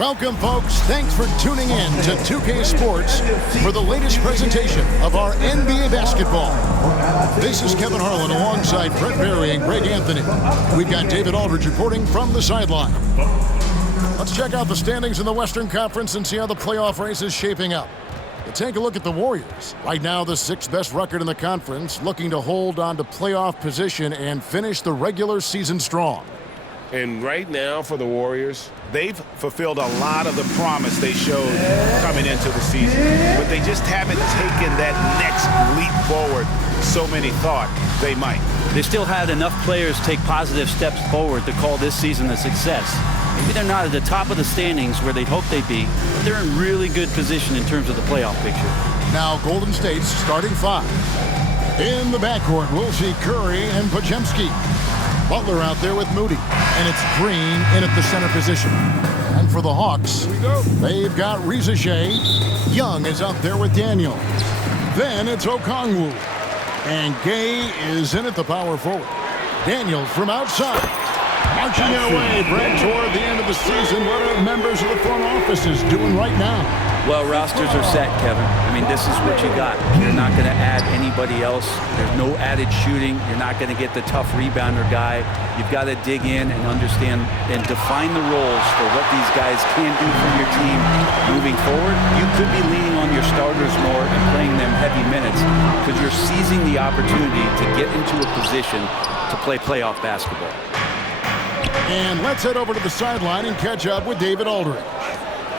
Welcome, folks. Thanks for tuning in to 2K Sports for the latest presentation of our NBA basketball. This is Kevin Harlan alongside Brett Berry and Greg Anthony. We've got David Aldridge reporting from the sideline. Let's check out the standings in the Western Conference and see how the playoff race is shaping up. We'll take a look at the Warriors. Right now, the sixth best record in the conference, looking to hold on to playoff position and finish the regular season strong. And right now for the Warriors, they've fulfilled a lot of the promise they showed coming into the season. But they just haven't taken that next leap forward so many thought they might. They still had enough players take positive steps forward to call this season a success. Maybe they're not at the top of the standings where they'd hope they'd be, but they're in really good position in terms of the playoff picture. Now Golden State's starting five. In the backcourt, we'll see Curry and Podziemski. Butler out there with Moody, and it's Green in at the center position. And for the Hawks, they've got Reza Shea. Young is out there with Daniels. Then it's Okongwu. And Gay is in at the power forward. Daniels from outside. Marching their way, Brett, toward the end of the season. What are members of the front offices doing right now? Well, rosters are set, Kevin. I mean, this is what you got. You're not going to add anybody else. There's no added shooting. You're not going to get the tough rebounder guy. You've got to dig in and understand and define the roles for what these guys can do for your team moving forward. You could be leaning on your starters more and playing them heavy minutes because you're seizing the opportunity to get into a position to play playoff basketball. And let's head over to the sideline and catch up with David Aldridge.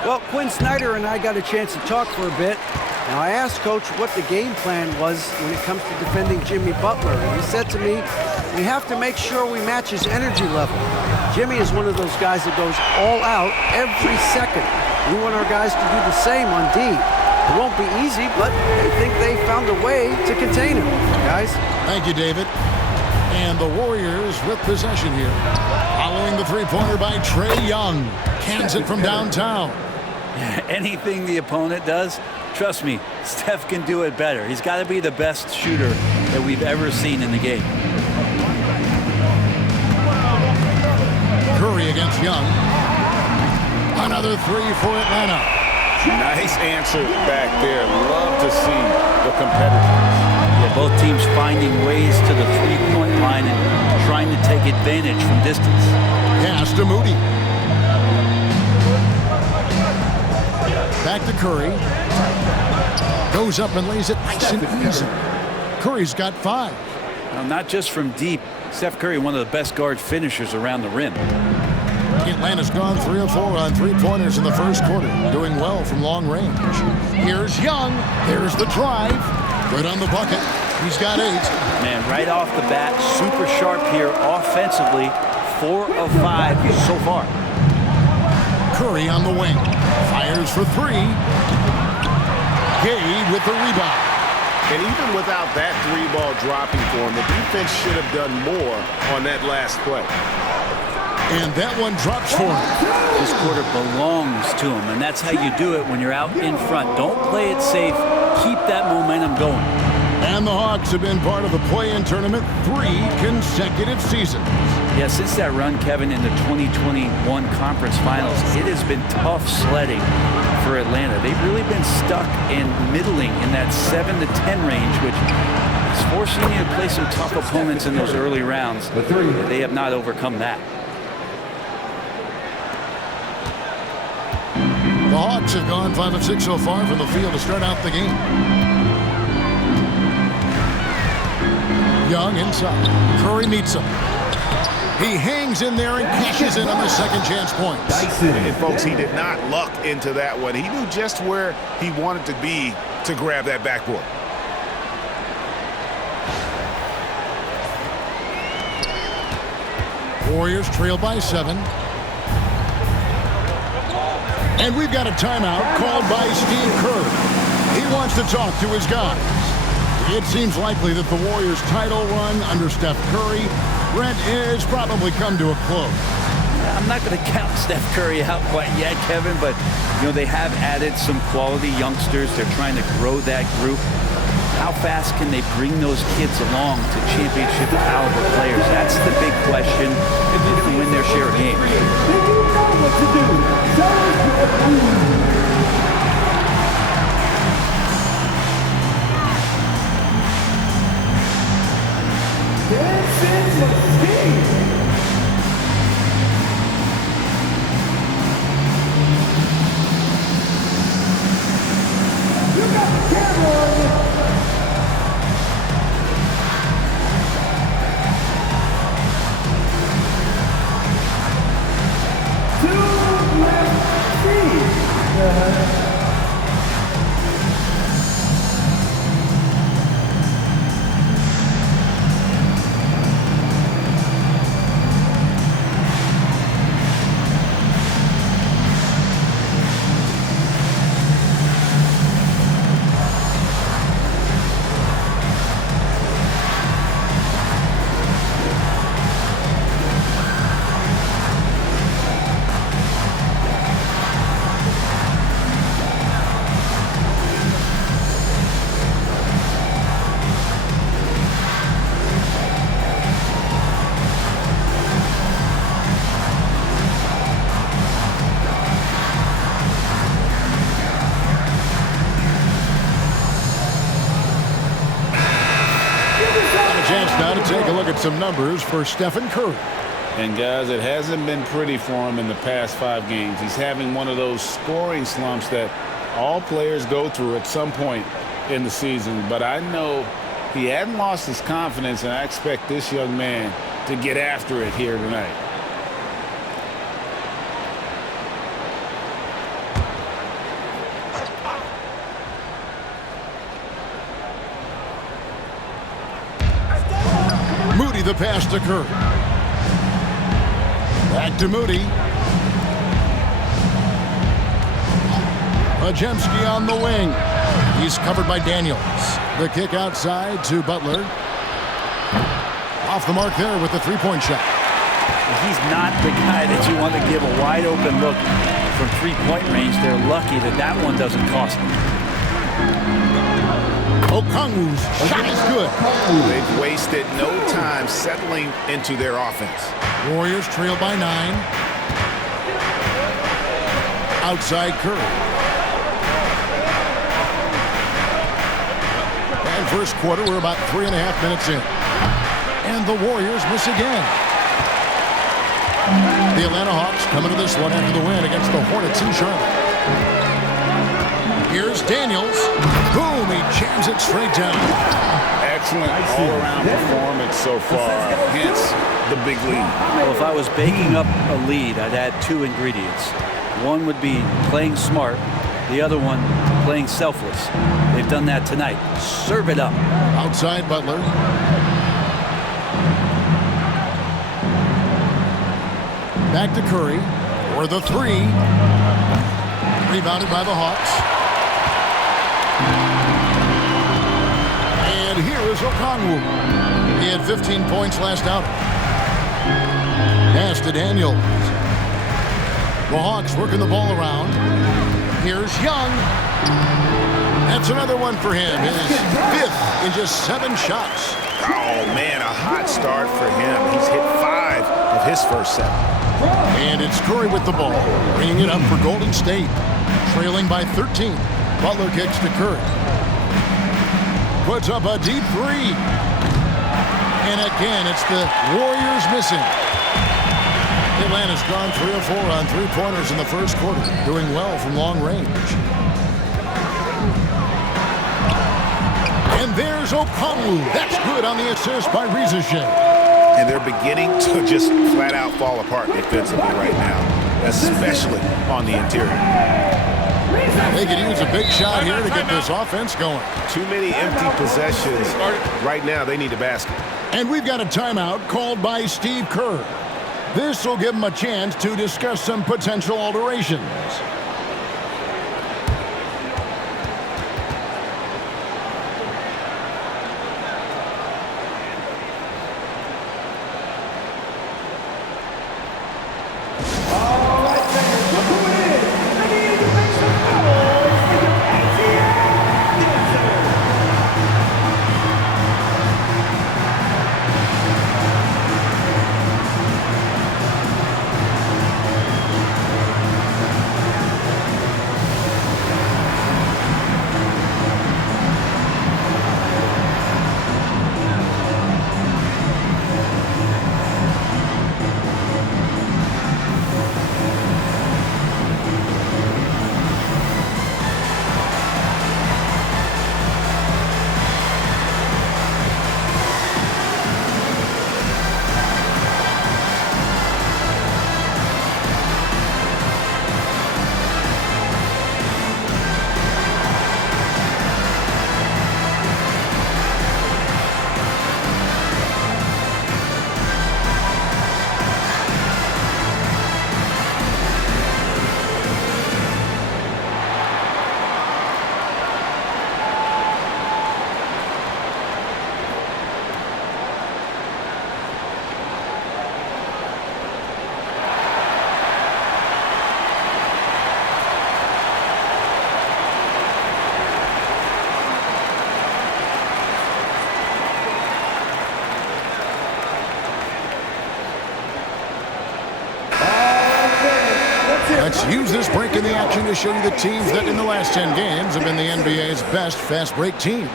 Well, Quinn Snyder and I got a chance to talk for a bit. Now, I asked Coach what the game plan was when it comes to defending Jimmy Butler. And he said to me, we have to make sure we match his energy level. Jimmy is one of those guys that goes all out every second. We want our guys to do the same on D. It won't be easy, but I think they found a way to contain him, guys. Thank you, David. And the Warriors with possession here. Following the three-pointer by Trae Young. Cans it from downtown. Anything the opponent does, trust me, Steph can do it better. He's got to be the best shooter that we've ever seen in the game. Curry against Young. Another three for Atlanta. Nice answer back there. Love to see the competitors. Yeah, both teams finding ways to the three-point line and trying to take advantage from distance. Pass to Moody. Back to Curry. Goes up and lays it nice and easy. Curry's got 5. Now, not just from deep. Steph Curry, one of the best guard finishers around the rim. Atlanta's gone 3 of 4 on three-pointers in the first quarter, doing well from long range. Here's Young. There's the drive. Good on the bucket. He's got 8. Man, right off the bat, super sharp here offensively. 4 of 5 so far. Curry on the wing. Fires for 3. Gay with the rebound. And even without that 3-ball dropping for him, the defense should have done more on that last play. And that one drops for him. This quarter belongs to him, and that's how you do it when you're out in front. Don't play it safe. Keep that momentum going. And the Hawks have been part of the play-in tournament 3 consecutive seasons. Yeah, since that run, Kevin, in the 2021 conference finals, it has been tough sledding for Atlanta. They've really been stuck and middling in that 7 to 10 range, which is forcing you to play some tough opponents in those early rounds. But they have not overcome that. The Hawks have gone 5 of 6 so far from the field to start out the game. Young inside. Curry meets him. He hangs in there and cashes in on the second chance points. And folks, he did not luck into that one. He knew just where he wanted to be to grab that backboard. Warriors trail by 7. And we've got a timeout called by Steve Kerr. He wants to talk to his guys. It seems likely that the Warriors' title run under Steph Curry, Brent, has probably come to a close. I'm not going to count Steph Curry out quite yet, Kevin, but they have added some quality youngsters. They're trying to grow that group. How fast can they bring those kids along to championship caliber players? That's the big question if they're going to win their share of games. They do know what to do. This is a scheme. You got the camera on you. Two left feet. Chance now to take a look at some numbers for Stephen Curry. And guys, it hasn't been pretty for him in the past 5 games. He's having one of those scoring slumps that all players go through at some point in the season. But I know he hadn't lost his confidence, and I expect this young man to get after it here tonight. Moody the pass to Curry. Back to Moody. Pajemski on the wing. He's covered by Daniels. The kick outside to Butler. Off the mark there with the three-point shot. He's not the guy that you want to give a wide open look from three-point range. They're lucky that that one doesn't cost them. Okongwu's shot is good. They've wasted no time settling into their offense. Warriors trail by 9. Outside Curry. And first quarter, we're about 3.5 minutes in. And the Warriors miss again. The Atlanta Hawks coming to this one after the win against the Hornets in Charlotte. Here's Daniels. Boom, he jams it straight down. Excellent all-around performance so far, hence the big lead. Well, if I was baking up a lead, I'd add two ingredients. One would be playing smart. The other one, playing selfless. They've done that tonight. Serve it up. Outside Butler. Back to Curry for the three. Rebounded by the Hawks. And here is Okongwu. He had 15 points last outing. Pass to Daniels. The Hawks working the ball around. Here's Young. That's another one for him. His fifth in just 7 shots. Oh, man, a hot start for him. He's hit 5 of his first 7. And it's Curry with the ball, bringing it up for Golden State. Trailing by 13. Butler kicks to Curry. Puts up a deep three. And again, it's the Warriors missing. Atlanta's gone 3 of 4 on three-pointers in the first quarter, doing well from long range. And there's Okongwu. That's good on the assist by Rizashe. And they're beginning to just flat-out fall apart defensively right now, especially on the interior. They could use a big shot here to get this offense going. Too many empty possessions. Right now, they need a basket. And we've got a timeout called by Steve Kerr. This will give him a chance to discuss some potential alterations. Let's use this break in the action to show you the teams that in the last 10 games have been the NBA's best fast break teams.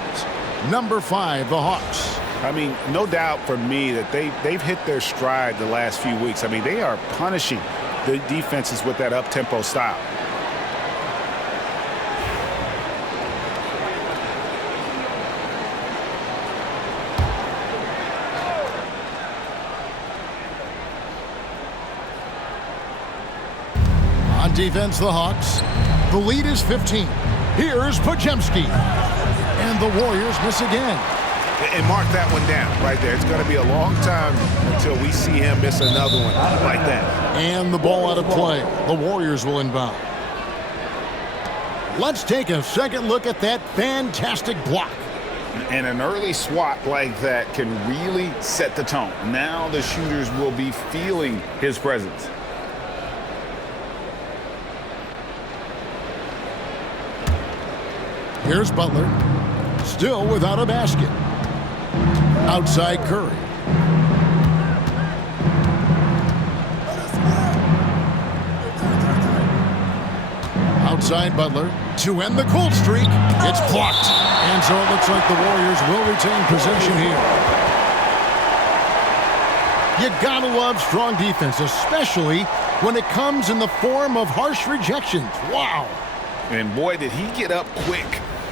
Number 5, the Hawks. I mean, no doubt for me that they've hit their stride the last few weeks. I mean, they are punishing the defenses with that up-tempo style. On defense, the Hawks. The lead is 15. Here's Podziemski. And the Warriors miss again. And mark that one down right there. It's going to be a long time until we see him miss another one like that. And the ball out of play. The Warriors will inbound. Let's take a second look at that fantastic block. And an early swat like that can really set the tone. Now the shooters will be feeling his presence. Here's Butler. Still without a basket. Outside Curry. Outside Butler to end the cold streak. It's blocked. And so it looks like the Warriors will retain possession here. You gotta love strong defense, especially when it comes in the form of harsh rejections. Wow. And boy, did he get up quick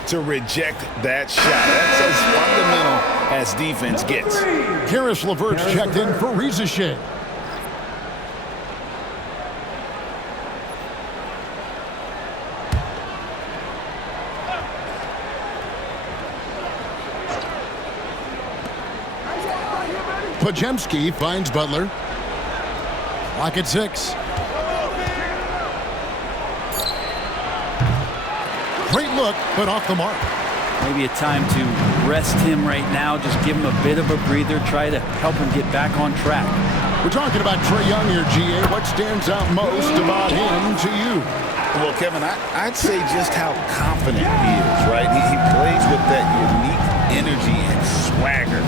to reject that shot. That's as fundamental as defense gets. Karis LeVert's checked in for Rizachet. Podziemski finds Butler. Lock at 6. Great look, but off the mark. Maybe a time to rest him right now. Just give him a bit of a breather. Try to help him get back on track. We're talking about Trae Young here, GA. What stands out most about him to you? Well, Kevin, I'd say just how confident he is, right? He plays with that unique energy and swagger.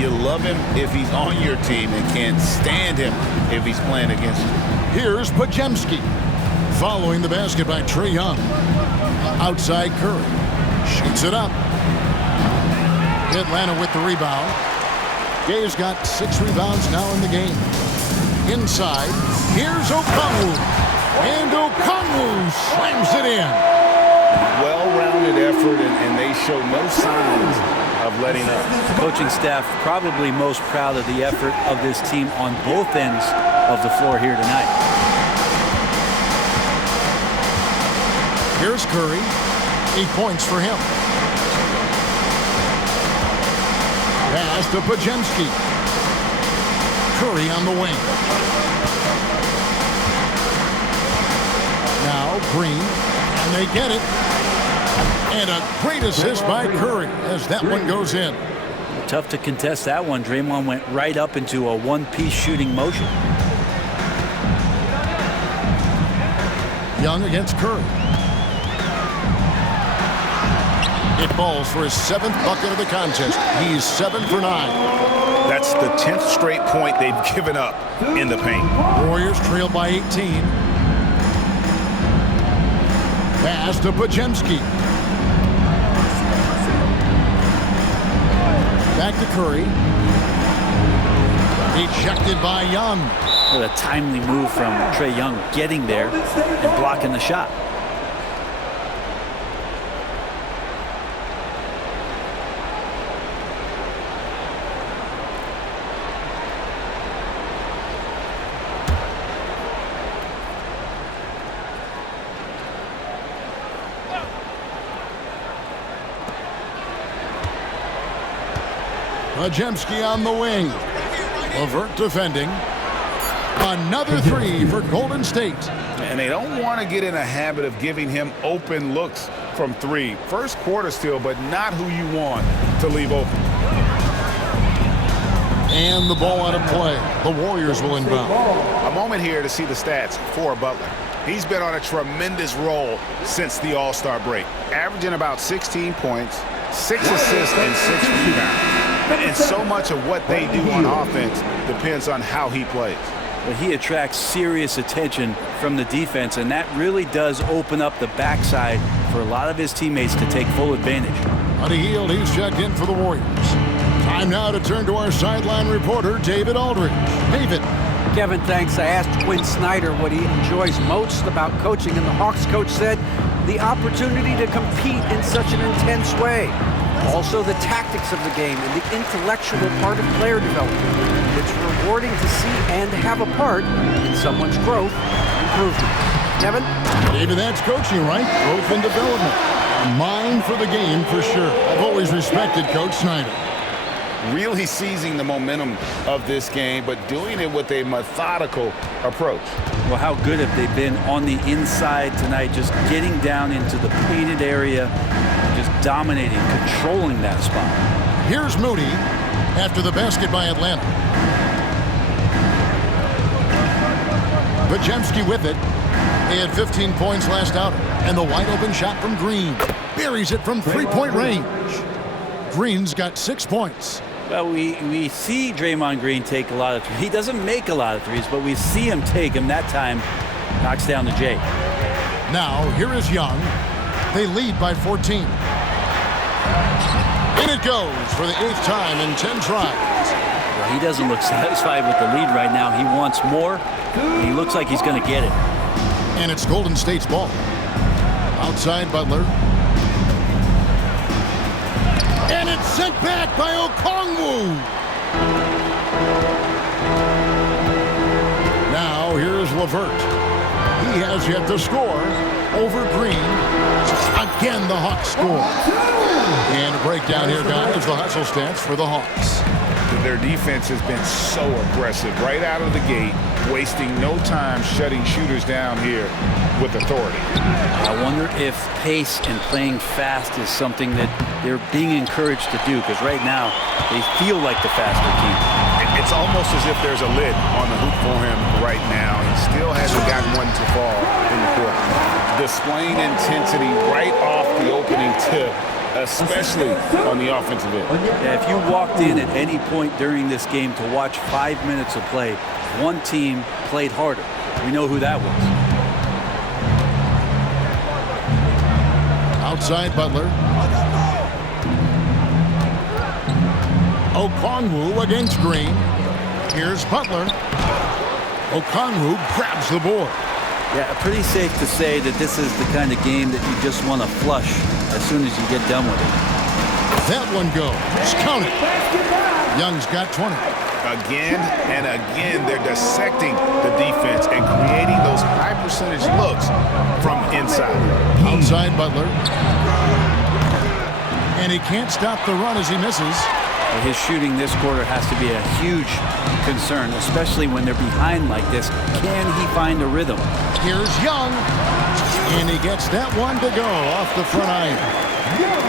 You love him if he's on your team and can't stand him if he's playing against you. Here's Podziemski. Following the basket by Trae Young. Outside Curry. Shoots it up. Atlanta with the rebound. Gay's got 6 rebounds now in the game. Inside. Here's Okongwu. And Okongwu slams it in. Well-rounded effort, and they show no signs of letting up. The coaching staff probably most proud of the effort of this team on both ends of the floor here tonight. Here's Curry. 8 points for him. Pass to Podziemski. Curry on the wing. Now Green, and they get it. And a great assist by Curry as that one goes in. Tough to contest that one. Draymond went right up into a one-piece shooting motion. Young against Curry. It falls for his 7th bucket of the contest. He's 7 for 9. That's the 10th straight point they've given up in the paint. Warriors trail by 18. Pass to Podziemski. Back to Curry. Ejected by Young. What a timely move from Trae Young getting there and blocking the shot. Podziemski on the wing. LeVert defending. Another 3 for Golden State. And they don't want to get in a habit of giving him open looks from 3. First quarter still, but not who you want to leave open. And the ball out of play. The Warriors will inbound. A moment here to see the stats for Butler. He's been on a tremendous roll since the All-Star break, averaging about 16 points, 6 assists, and 6 rebounds. And so much of what they do on offense depends on how he plays. But he attracts serious attention from the defense, and that really does open up the backside for a lot of his teammates to take full advantage. On a yield, he's checked in for the Warriors. Time now to turn to our sideline reporter, David Aldridge. David. Kevin, thanks. I asked Quinn Snyder what he enjoys most about coaching, and the Hawks coach said the opportunity to compete in such an intense way. Also, the tactics of the game and the intellectual part of player development. It's rewarding to see and have a part in someone's growth and improvement. Kevin? David, that's coaching, right? Growth and development. A mind for the game, for sure. I've always respected Coach Snyder. Really seizing the momentum of this game, but doing it with a methodical approach. Well, how good have they been on the inside tonight, just getting down into the painted area, just dominating, controlling that spot. Here's Moody after the basket by Atlanta. Podziemski with it. He had 15 points last outing. And the wide open shot from Green. Buries it from 3-point range. Green's got 6 points. Well, we see Draymond Green take a lot of threes. He doesn't make a lot of threes, but we see him take them. That time, knocks down the J. Now, here is Young. They lead by 14. In it goes for the 8th time in 10 tries. Well, he doesn't look satisfied with the lead right now. He wants more. He looks like he's going to get it. And it's Golden State's ball. Outside Butler. And it's sent back by Okongwu. Now here's LeVert. He has yet to score over Green. Again, the Hawks score. And a breakdown here, guys. The hustle stance for the Hawks. Their defense has been so aggressive right out of the gate, wasting no time shutting shooters down here with authority. I wonder if pace and playing fast is something that they're being encouraged to do, because right now they feel like the faster team. It's almost as if there's a lid on the hoop for him right now. He still hasn't gotten one to fall in the court. Displaying intensity right off the opening tip, especially on the offensive end. Yeah, if you walked in at any point during this game to watch 5 minutes of play, one team played harder. We know who that was. Outside Butler. Okongwu against Green. Here's Butler. Okongwu grabs the board. Yeah, pretty safe to say that this is the kind of game that you just want to flush as soon as you get done with it. That one goes. Count it. Young's got 20. Again and again, they're dissecting the defense and creating those high percentage looks from inside. Outside Butler. And he can't stop the run as he misses. His shooting this quarter has to be a huge concern, especially when they're behind like this. Can he find a rhythm? Here's Young. And he gets that one to go off the front iron.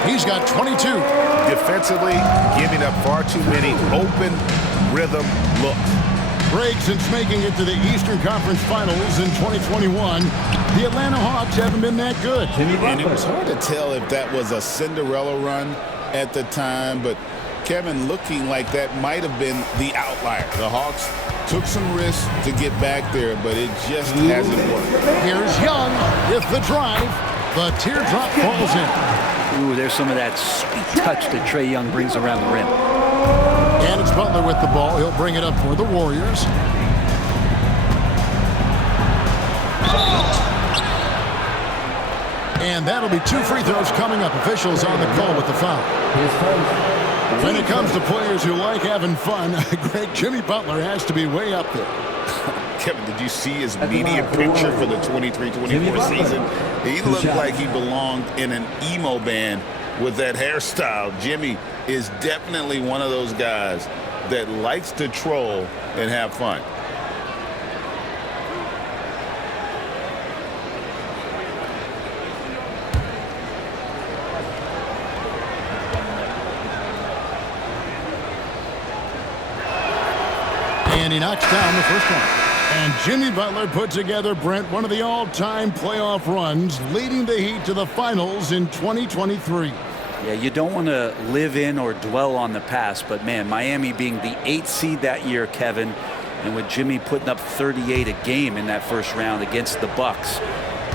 He's got 22. Defensively, giving up far too many open rhythm looks. Greg, since making it to the Eastern Conference Finals in 2021, the Atlanta Hawks haven't been that good. And it was hard to tell if that was a Cinderella run at the time, but Kevin, looking like that might have been the outlier. The Hawks took some risks to get back there, but it just hasn't worked. Here's Young with the drive. The teardrop falls in. Ooh, there's some of that sweet touch that Trae Young brings around the rim. And it's Butler with the ball. He'll bring it up for the Warriors. And that'll be 2 free throws coming up. Officials on the call with the foul. When it comes to players who like having fun, Greg, Jimmy Butler has to be way up there. Kevin, did you see his media picture for the 23-24 season? He looked like he belonged in an emo band with that hairstyle. Jimmy is definitely one of those guys that likes to troll and have fun. And he knocks down the first one. And Jimmy Butler put together, Brent, one of the all-time playoff runs, leading the Heat to the finals in 2023. Yeah, you don't want to live in or dwell on the past, but man, Miami being the 8th seed that year, Kevin, and with Jimmy putting up 38 a game in that first round against the Bucks.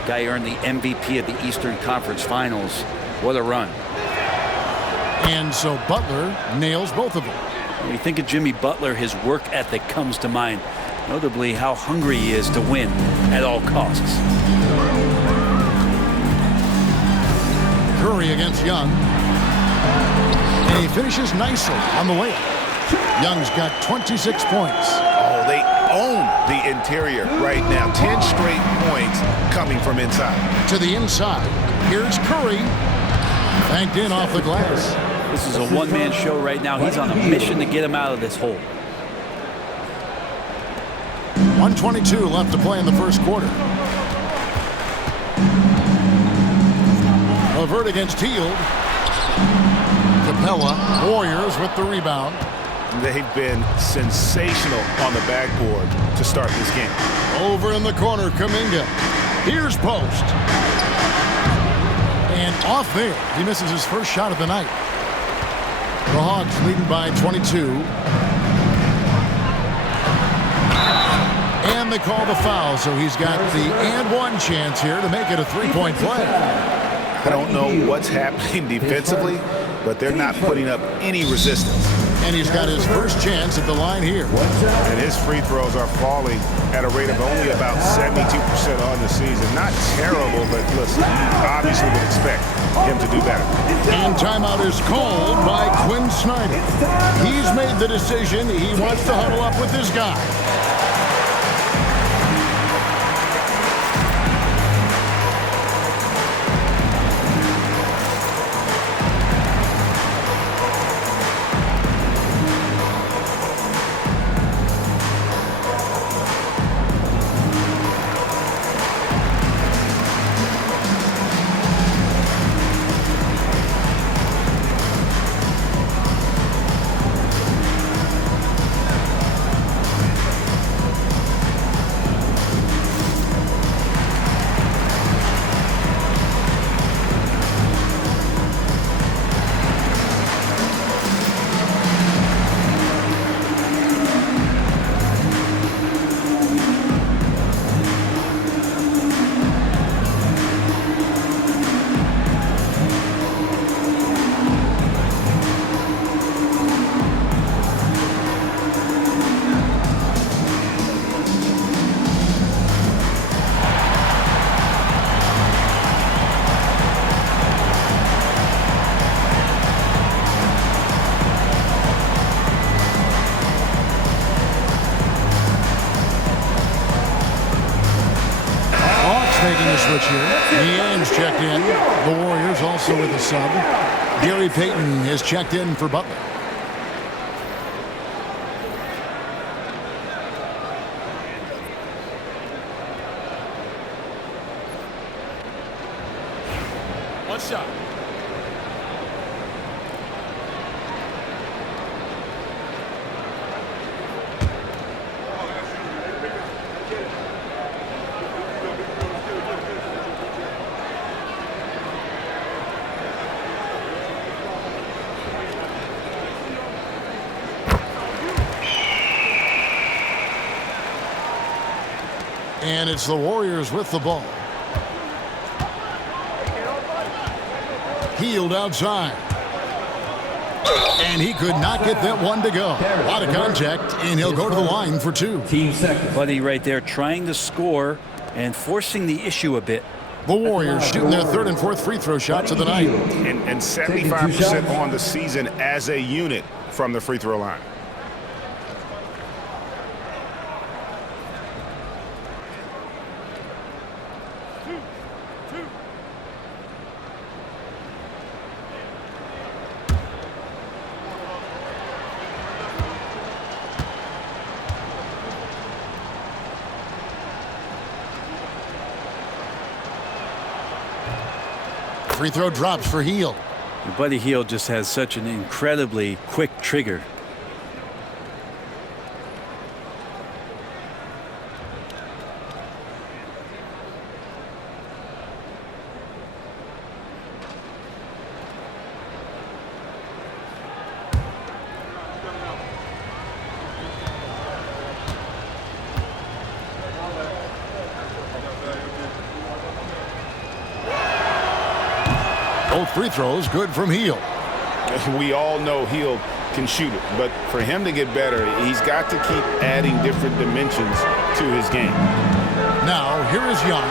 Guy earned the MVP of the Eastern Conference Finals. What a run. And so Butler nails both of them. When you think of Jimmy Butler, his work ethic comes to mind, notably how hungry he is to win at all costs. Curry against Young. And he finishes nicely on the layup. Young's got 26 points. Oh, they own the interior right now. 10 straight points coming from inside. To the inside. Here's Curry. Banked in off the glass. This is a one-man show right now. He's on a mission to get him out of this hole. 1:22 left to play in the first quarter. LeVert against Hield. Capella. Warriors with the rebound. They've been sensational on the backboard to start this game. Over in the corner, Kuminga. Here's Post. And off there, he misses his first shot of the night. The Hawks leading by 22. And they call the foul, so he's got the and one chance here to make it a three-point play. I don't know what's happening defensively, but they're not putting up any resistance. And he's got his first chance at the line here. And his free throws are falling at a rate of only about 72% on the season. Not terrible, but listen, you obviously would expect him to do better. And timeout is called by Quinn Snyder. He's made the decision. He wants to huddle up with this guy. Making a switch here. Niang's checked in. The Warriors also with a sub. Gary Payton has checked in for Butler. One shot. And it's the Warriors with the ball. Healed outside. And he could not get that one to go. A lot of contact, and he'll go to the line for two. Team seconds. Buddy right there trying to score and forcing the issue a bit. The Warriors shooting their third and fourth free throw shots of the night. And 75% on the season as a unit from the free throw line. Free throw drops for Hield. Buddy Hield just has such an incredibly quick trigger. Both free throws good from Hield. We all know Hield can shoot it, but for him to get better, he's got to keep adding different dimensions to his game. Now, here is Young,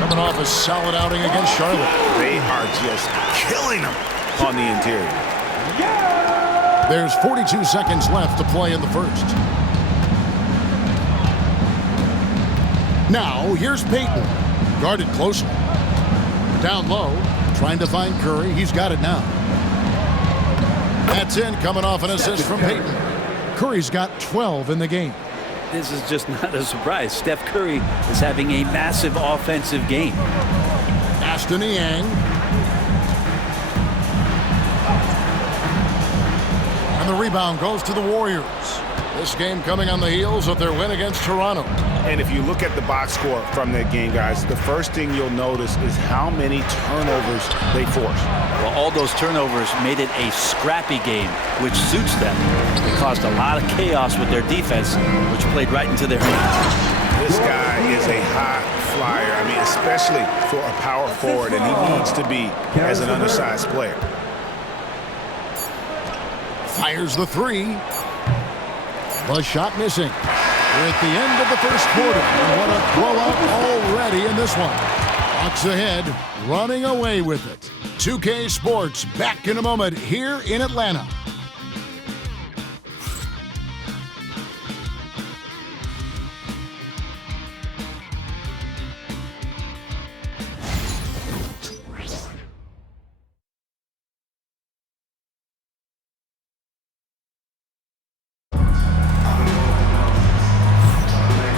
coming off a solid outing against Charlotte. They are just killing him on the interior. There's 42 seconds left to play in the first. Now, here's Payton, guarded closely. Down low, trying to find Curry. He's got it now. That's in, coming off an assist from Payton. Curry's got 12 in the game. This is just not a surprise. Steph Curry is having a massive offensive game. Ashton Niang. And the rebound goes to the Warriors. This game coming on the heels of their win against Toronto. And if you look at the box score from that game, guys, the first thing you'll notice is how many turnovers they forced. Well, all those turnovers made it a scrappy game, which suits them. They caused a lot of chaos with their defense, which played right into their hands. This guy is a high flyer. I mean, especially for a power forward, and he needs to be as an undersized player. Fires the three. The shot missing. We're at the end of the first quarter. And what a blowout already in this one. Hawks ahead, running away with it. 2K Sports back in a moment here in Atlanta.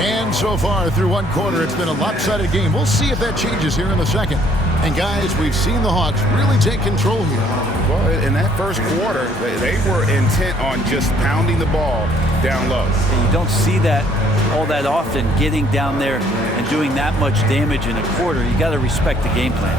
And so far through one quarter, it's been a lopsided game. We'll see if that changes here in the second. And guys, we've seen the Hawks really take control here. Well, in that first quarter, they were intent on just pounding the ball down low. And you don't see that all that often, getting down there and doing that much damage in a quarter. You got to respect the game plan.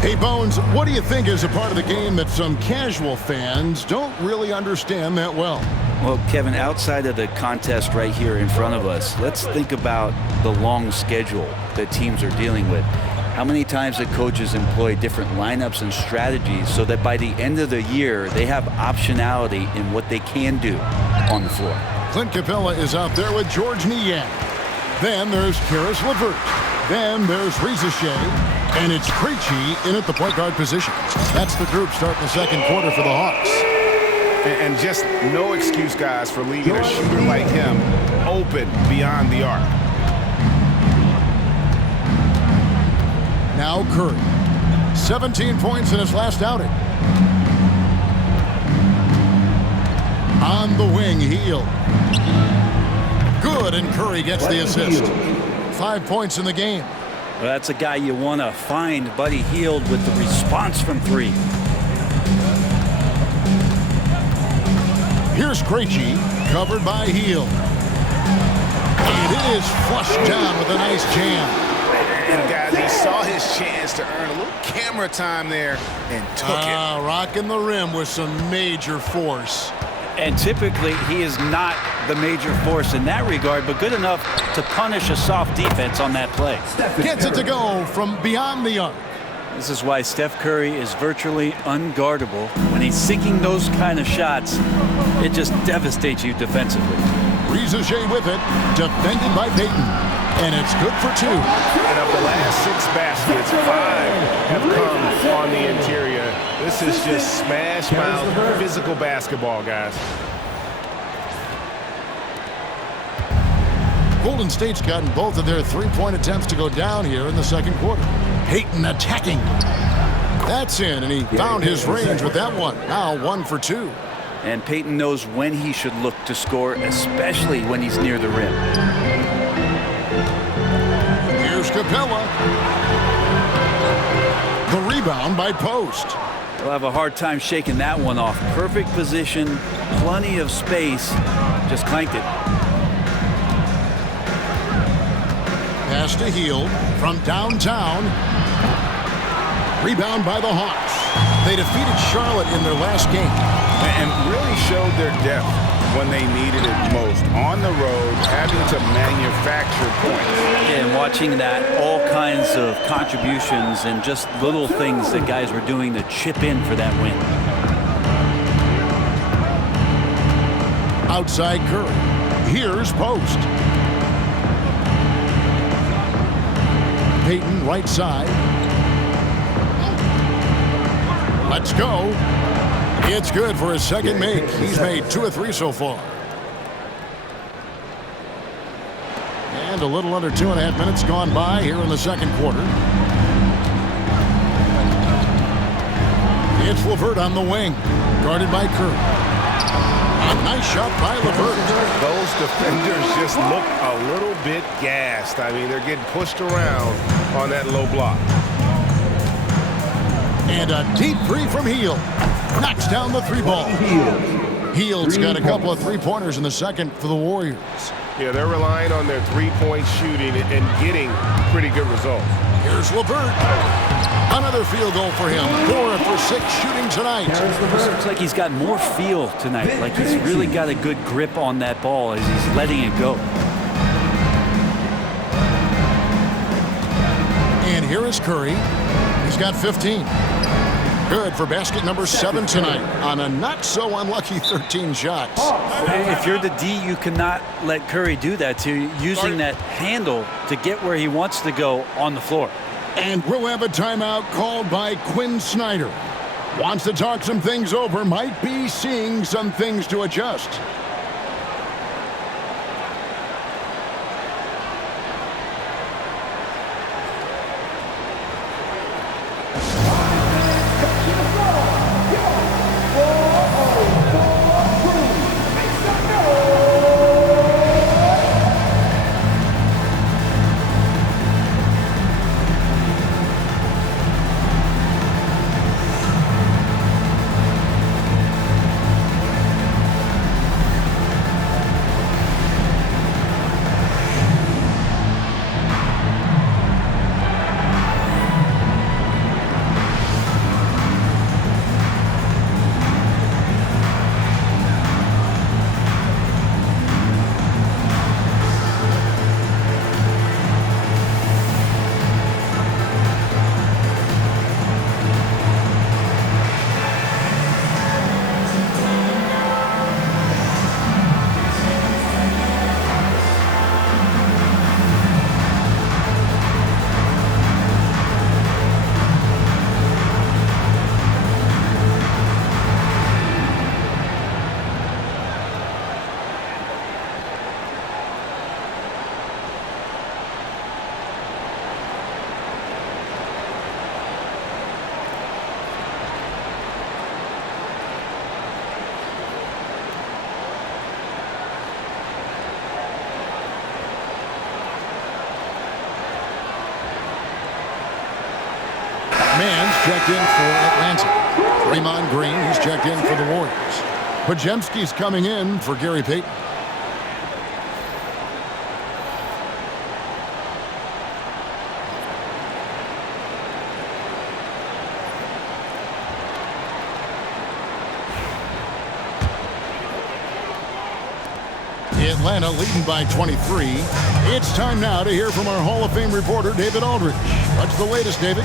Hey, Bones, what do you think is a part of the game that some casual fans don't really understand that well? Well, Kevin, outside of the contest right here in front of us, let's think about the long schedule that teams are dealing with. How many times the coaches employ different lineups and strategies so that by the end of the year, they have optionality in what they can do on the floor. Clint Capella is out there with George Niang. Then there's Karis LeVert. Then there's Reza Shea. And it's Krejci in at the point guard position. That's the group starting the second quarter for the Hawks. And just no excuse, guys, for leaving a shooter like him open beyond the arc. Now Curry. 17 points in his last outing. On the wing, Hield. Good, and Curry gets the assist. 5 points in the game. Well, that's a guy you want to find, Buddy Hield, with the response from three. Here's Krejci, covered by Hield. It is flushed down with a nice jam. And guys, he saw his chance to earn a little camera time there and took it. Rocking the rim with some major force. And typically, he is not the major force in that regard, but good enough to punish a soft defense on that play. Gets it to go from beyond the arc. This is why Steph Curry is virtually unguardable. When he's sinking those kind of shots, it just devastates you defensively. Reza Shea with it, defended by Payton. And it's good for two. And of the last 6 baskets, 5 have come on the interior. This is just smash mouth physical basketball, guys. Golden State's gotten both of their three-point attempts to go down here in the second quarter. Payton attacking. That's in, and he found his range with that one. Now 1 for 2. And Payton knows when he should look to score, especially when he's near the rim. Here's Capella. The rebound by Post. They'll have a hard time shaking that one off. Perfect position, plenty of space, just clanked it. Pass to Hield from downtown. Rebound by the Hawks. They defeated Charlotte in their last game. And really showed their depth when they needed it most. On the road, having to manufacture points. And watching that, all kinds of contributions and just little things that guys were doing to chip in for that win. Outside Curry. Here's Post. Payton right side. Let's go. It's good for his second make. He's made 2 of 3 so far. And a little under 2.5 minutes gone by here in the second quarter. It's LeVert on the wing, guarded by Curry. A nice shot by LeVert. Those defenders just look a little bit gassed. I mean, they're getting pushed around on that low block. And a deep three from Hield. Knocks down the 3 ball. Hield's got a couple of 3-pointers in the second for the Warriors. Yeah, they're relying on their 3-point shooting and getting pretty good results. Here's LeVert. Another field goal for him. 4 for 6 shooting tonight. Looks like he's got more feel tonight. Like he's really got a good grip on that ball as he's letting it go. And here is Curry. He's got 15. Good for basket number 7 tonight on a not-so-unlucky 13 shots. If you're the D, you cannot let Curry do that to you, using that handle to get where he wants to go on the floor. And we'll have a timeout called by Quinn Snyder. Wants to talk some things over, might be seeing some things to adjust. Mann's checked in for Atlanta. Draymond Green, he's checked in for the Warriors. Podziemski's coming in for Gary Payton. Atlanta leading by 23. It's time now to hear from our Hall of Fame reporter, David Aldridge. What's the latest, David?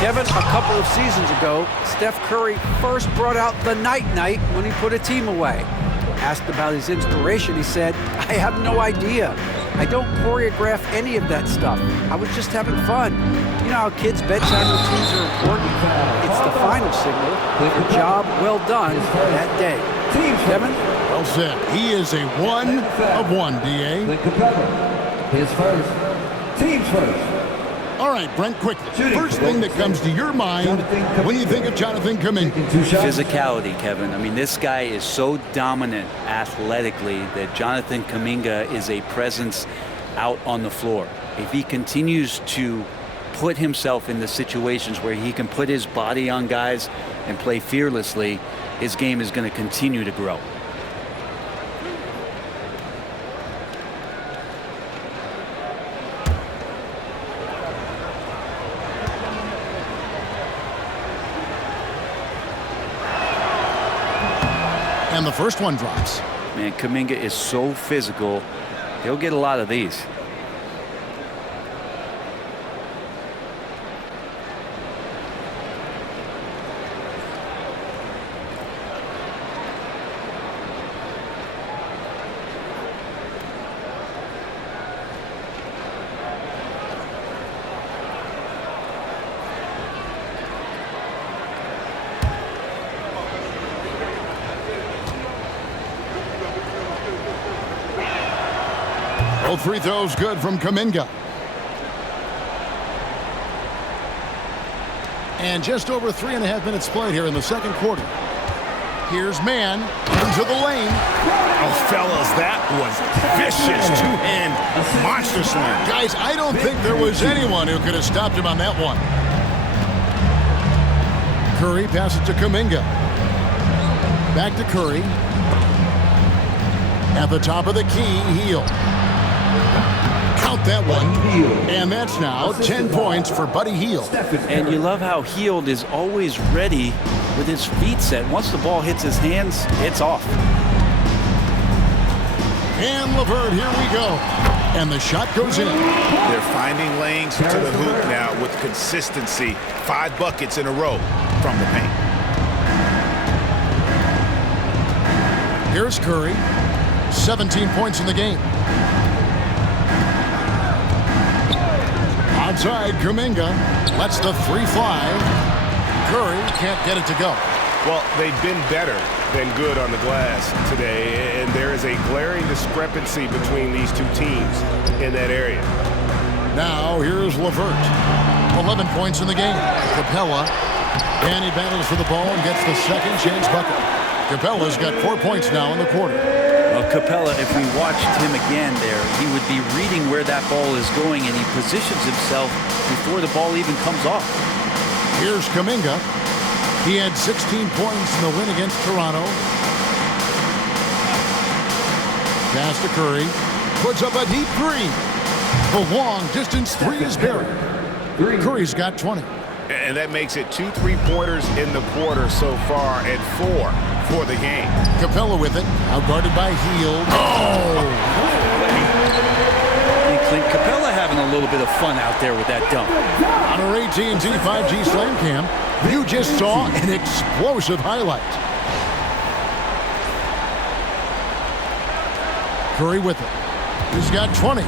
Kevin, a couple of seasons ago, Steph Curry first brought out the night-night when he put a team away. Asked about his inspiration, he said, "I have no idea. I don't choreograph any of that stuff. I was just having fun." You know how kids' bedtime routines are important? It's the final signal for a job well done that day. Kevin? Well said. He is a 1 of 1, D.A. His first. Team's first. All right, Brent, quickly. First thing that comes to your mind when you think of Jonathan Kuminga. Physicality, Kevin. I mean, this guy is so dominant athletically that Jonathan Kuminga is a presence out on the floor. If he continues to put himself in the situations where he can put his body on guys and play fearlessly, his game is going to continue to grow. And the first one drops. Man, Kuminga is so physical. He'll get a lot of these. Both free throws good from Kuminga. And just over 3.5 minutes played here in the second quarter. Here's Mann into the lane. Oh, fellas, that was vicious two-hand monster slam. Guys, I don't think there was anyone who could have stopped him on that one. Curry passes to Kuminga. Back to Curry. At the top of the key, Hield. Count that one. And that's now 10 points for Buddy Hield. And you love how Hield is always ready with his feet set. Once the ball hits his hands, it's off. And LeVert, here we go. And the shot goes in. They're finding lanes to the hoop now with consistency. 5 buckets in a row. from the paint. Here's Curry. 17 points in the game. Outside, Kuminga lets the three fly. Curry can't get it to go. Well, they've been better than good on the glass today, and there is a glaring discrepancy between these two teams in that area. Now, here's LeVert. 11 points in the game. Capella, and he battles for the ball and gets the second chance bucket. Capella's got 4 points now in the quarter. Well, Capella, if we watched him again there, he would be reading where that ball is going, and he positions himself before the ball even comes off. Here's Kuminga. He had 16 points in the win against Toronto. Pass to Curry. Puts up a deep three. The long-distance three is buried. Curry's got 20. And that makes it 2 3-pointers in the quarter so far and 4 for the game. Capella with it. Outguarded by Hield. Oh! Hey, Clint, Capella having a little bit of fun out there with that dunk. On our AT&T 5G Slam Cam, you just saw an explosive highlight. Curry with it. He's got 20.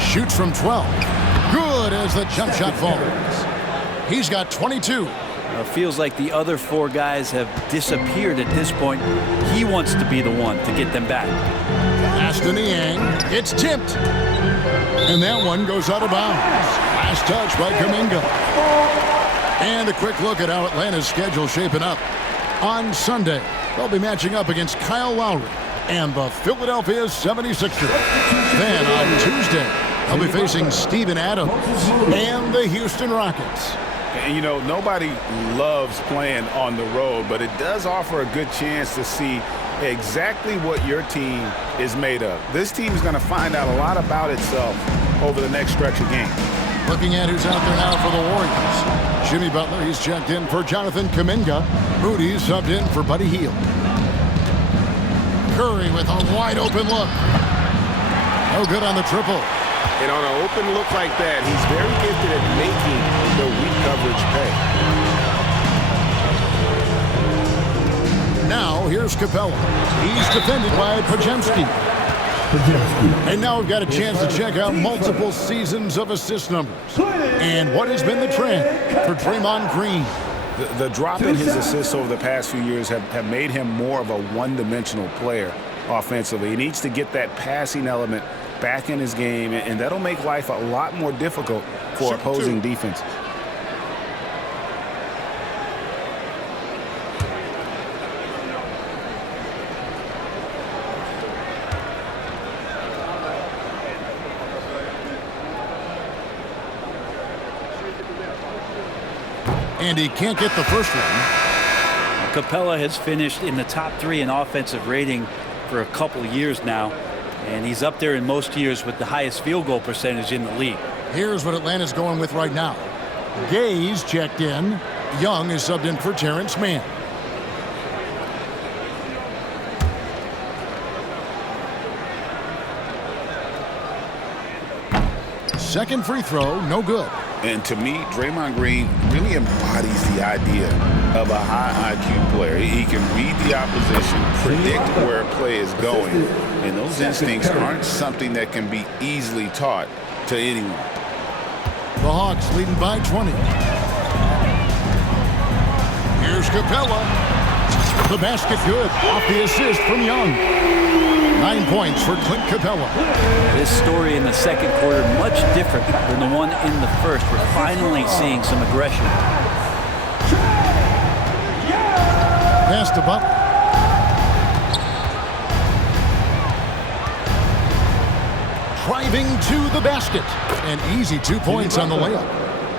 Shoots from 12. Good as the jump shot falls. He's got 22. It feels like the other 4 guys have disappeared at this point. He wants to be the one to get them back. Pass to Niang. It's tipped. And that one goes out of bounds. Last touch by Kuminga. And a quick look at how Atlanta's schedule shaping up. On Sunday, they'll be matching up against Kyle Lowry and the Philadelphia 76ers. Then on Tuesday, they'll be facing Steven Adams and the Houston Rockets. And, you know, nobody loves playing on the road, but it does offer a good chance to see exactly what your team is made of. This team is going to find out a lot about itself over the next stretch of games. Looking at who's out there now for the Warriors. Jimmy Butler, he's checked in for Jonathan Kuminga. Moody's subbed in for Buddy Hield. Curry with a wide open look. No good on the triple. And on an open look like that, he's very gifted at making the weak coverage pay. Now, here's Capella. He's defended by Podziemski. And now we've got a chance to check out multiple seasons of assist numbers. And what has been the trend for Draymond Green? The drop in his assists over the past few years have made him more of a one-dimensional player offensively. He needs to get that passing element back in his game, and that'll make life a lot more difficult for opposing defense. And he can't get the first one. Capella has finished in the top 3 in offensive rating for a couple years now, and he's up there in most years with the highest field goal percentage in the league. Here's what Atlanta's going with right now. Gay's checked in. Young is subbed in for Terrence Mann. Second free throw, no good. And to me, Draymond Green really embodies the idea of a high IQ player. He can read the opposition, predict where a play is going, and those instincts aren't something that can be easily taught to anyone. The Hawks leading by 20. Here's Capella. The basket good. Off the assist from Young. 9 points for Clint Capella. This story in the second quarter much different than the one in the first. We're finally seeing some aggression. Pass to Butler. Driving to the basket. An easy 2 points on the layup.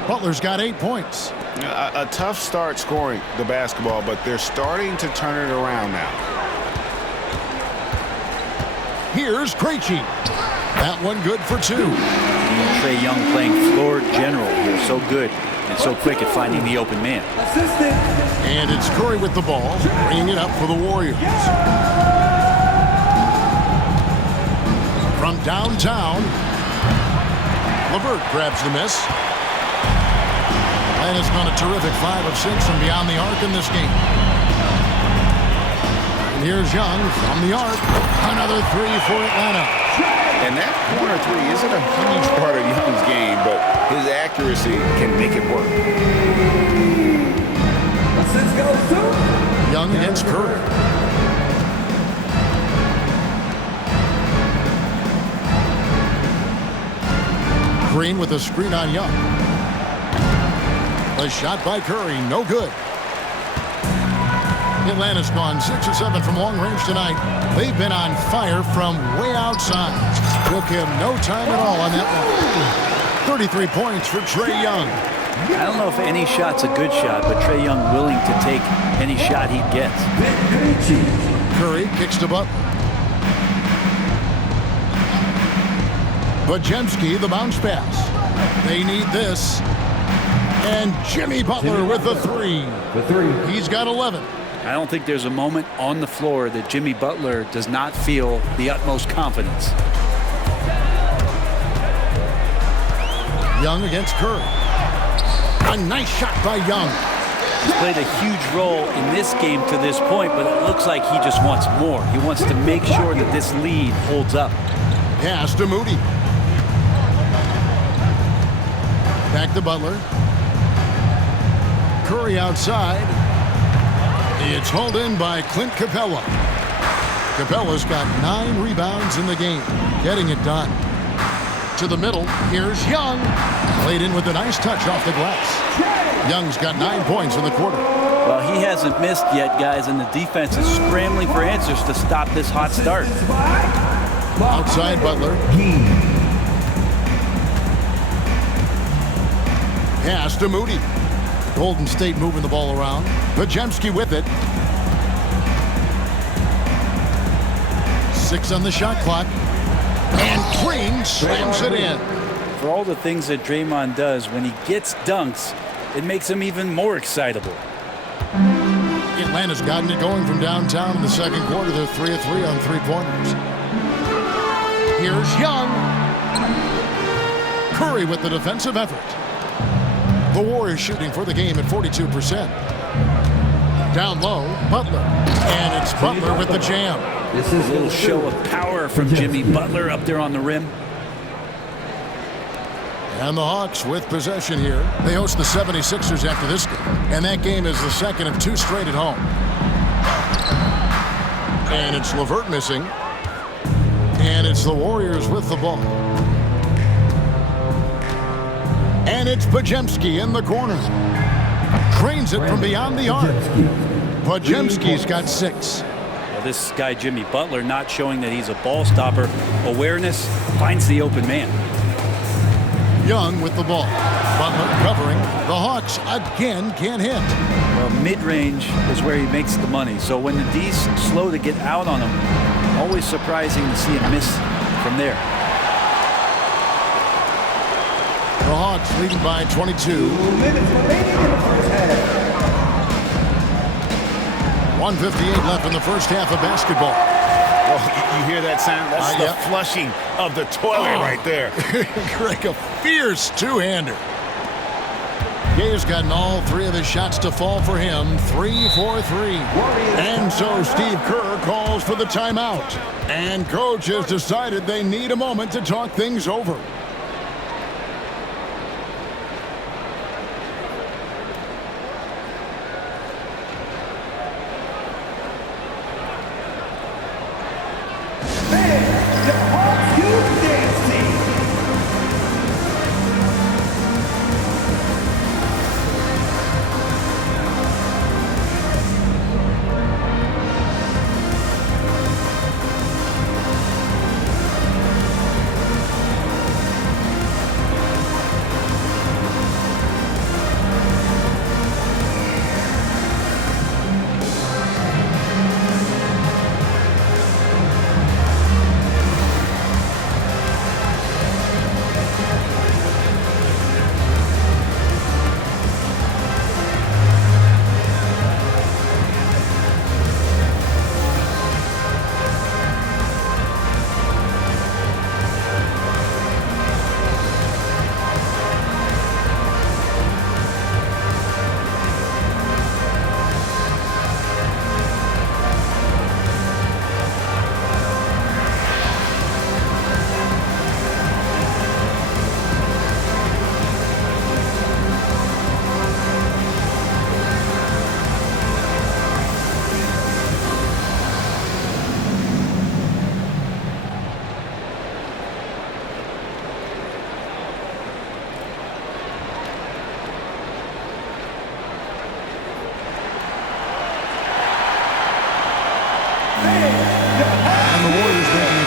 Butler's got 8 points. A tough start scoring the basketball, but they're starting to turn it around now. Here's Krejci. That one good for 2. Trae Young playing floor general here. So good and so quick at finding the open man. And it's Curry with the ball, bringing it up for the Warriors. From downtown, LeVert grabs the miss. And has gone a terrific 5 of 6 from beyond the arc in this game. And here's Young from the arc. Another 3 for Atlanta. And that corner three isn't a huge part of Young's game, but his accuracy can make it work. Assist goes to Young against Curry. Green with a screen on Young. A shot by Curry, no good. Atlanta's gone 6 of 7 from long range tonight. They've been on fire from way outside. Took him no time at all on that one. 33 points for Trae Young. I don't know if any shot's a good shot, but Trae Young willing to take any shot he gets. Curry kicks to Butler. Podziemski, the bounce pass. They need this. And Jimmy Butler with the 3. The 3. He's got 11. I don't think there's a moment on the floor that Jimmy Butler does not feel the utmost confidence. Young against Curry. A nice shot by Young. He's played a huge role in this game to this point, but it looks like he just wants more. He wants to make sure that this lead holds up. Pass to Moody. Back to Butler. Curry outside. It's hauled in by Clint Capella. Capella's got 9 rebounds in the game, getting it done. To the middle, here's Young. Played in with a nice touch off the glass. Young's got 9 points in the quarter. Well, he hasn't missed yet, guys, and the defense is scrambling for answers to stop this hot start. Outside Butler. Pass to Moody. Golden State moving the ball around. Podziemski with it. 6 on the shot clock. And Green slams it in. For all the things that Draymond does, when he gets dunks, it makes him even more excitable. Atlanta's gotten it going from downtown in the second quarter. They're 3 of 3 on 3-pointers. Here's Young. Curry with the defensive effort. The Warriors shooting for the game at 42%. Down low, Butler. And it's Butler with the jam. This is A little show of power from Jimmy Butler up there on the rim. And the Hawks with possession here. They host the 76ers after this game. And that game is the second of 2 straight at home. And it's LeVert missing. And it's the Warriors with the ball. And it's Podziemski in the corner. Cranes it from beyond the arc. Podziemski's got 6. Well, this guy, Jimmy Butler, not showing that he's a ball stopper. Awareness, finds the open man. Young with the ball. Butler covering. The Hawks again can't hit. Well, mid-range is where he makes the money. So when the D's slow to get out on him, always surprising to see him miss from there. The Hawks leading by 22. 2 minutes remaining in the first half. 1:58 left in the first half of basketball. Oh, you hear that sound? That's the Yep. flushing of the toilet right there. Greg, a fierce two-hander. Gay's gotten all 3 of his shots to fall for him. 3 for 3. And so Steve Kerr calls for the timeout. And coach has decided they need a moment to talk things over.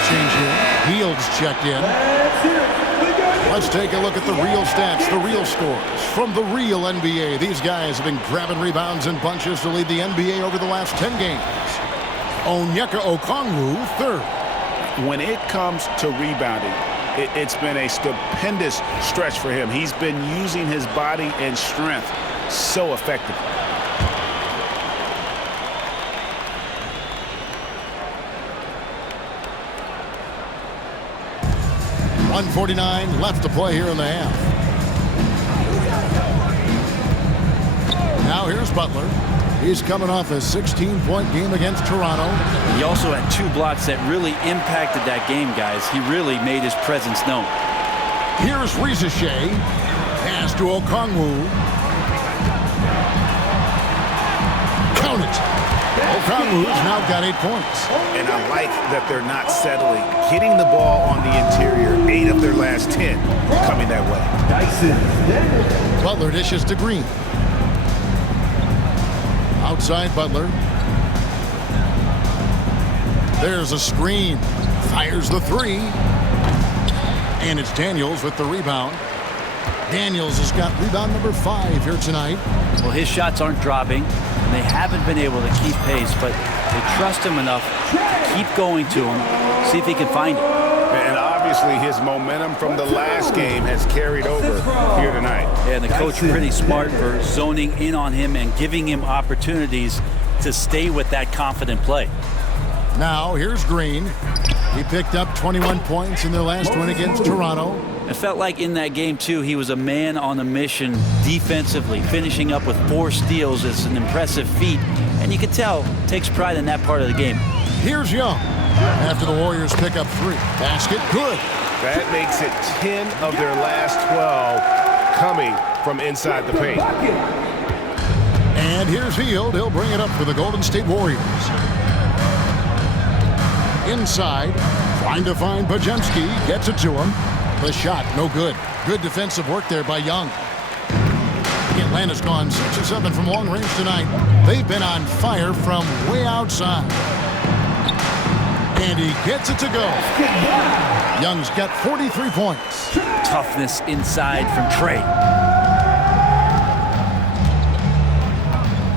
change here. Fields checked in. Let's take a look at the real stats, the real scores from the real NBA. These guys have been grabbing rebounds in bunches to lead the NBA over the last 10 games. Onyeka Okongwu, third. When it comes to rebounding, it's been a stupendous stretch for him. He's been using his body and strength so effectively. .149 left to play here in the half. Now here's Butler. He's coming off a 16-point game against Toronto. He also had 2 blocks that really impacted that game, guys. He really made his presence known. Here's Rizeshe. Pass to Okongwu. Count it. Okongwu's now got 8 points. And I like that they're not settling. Getting the ball on the interior, 8 of their last 10 coming that way. Butler dishes to Green. Outside Butler. There's a screen. Fires the 3. And it's Daniels with the rebound. Daniels has got rebound number 5 here tonight. Well, his shots aren't dropping, and they haven't been able to keep pace, but they trust him enough to keep going to him, see if he can find it. And obviously his momentum from the last game has carried over here tonight. Yeah, and the coach pretty smart for zoning in on him and giving him opportunities to stay with that confident play. Now here's Green. He picked up 21 points in their last win against Toronto. It felt like in that game, too, he was a man on a mission defensively. Finishing up with 4 steals is an impressive feat, and you can tell takes pride in that part of the game. Here's Young. After the Warriors pick up 3. Basket good. That makes it 10 of their last 12 coming from inside the paint. And here's Hield. He'll bring it up for the Golden State Warriors. Inside, trying to find Podziemski. Gets it to him. The shot, no good. Good defensive work there by Young. Atlanta's gone 6 of 7 from long range tonight. They've been on fire from way outside. And he gets it to go. Young's got 43 points. Toughness inside from Trae.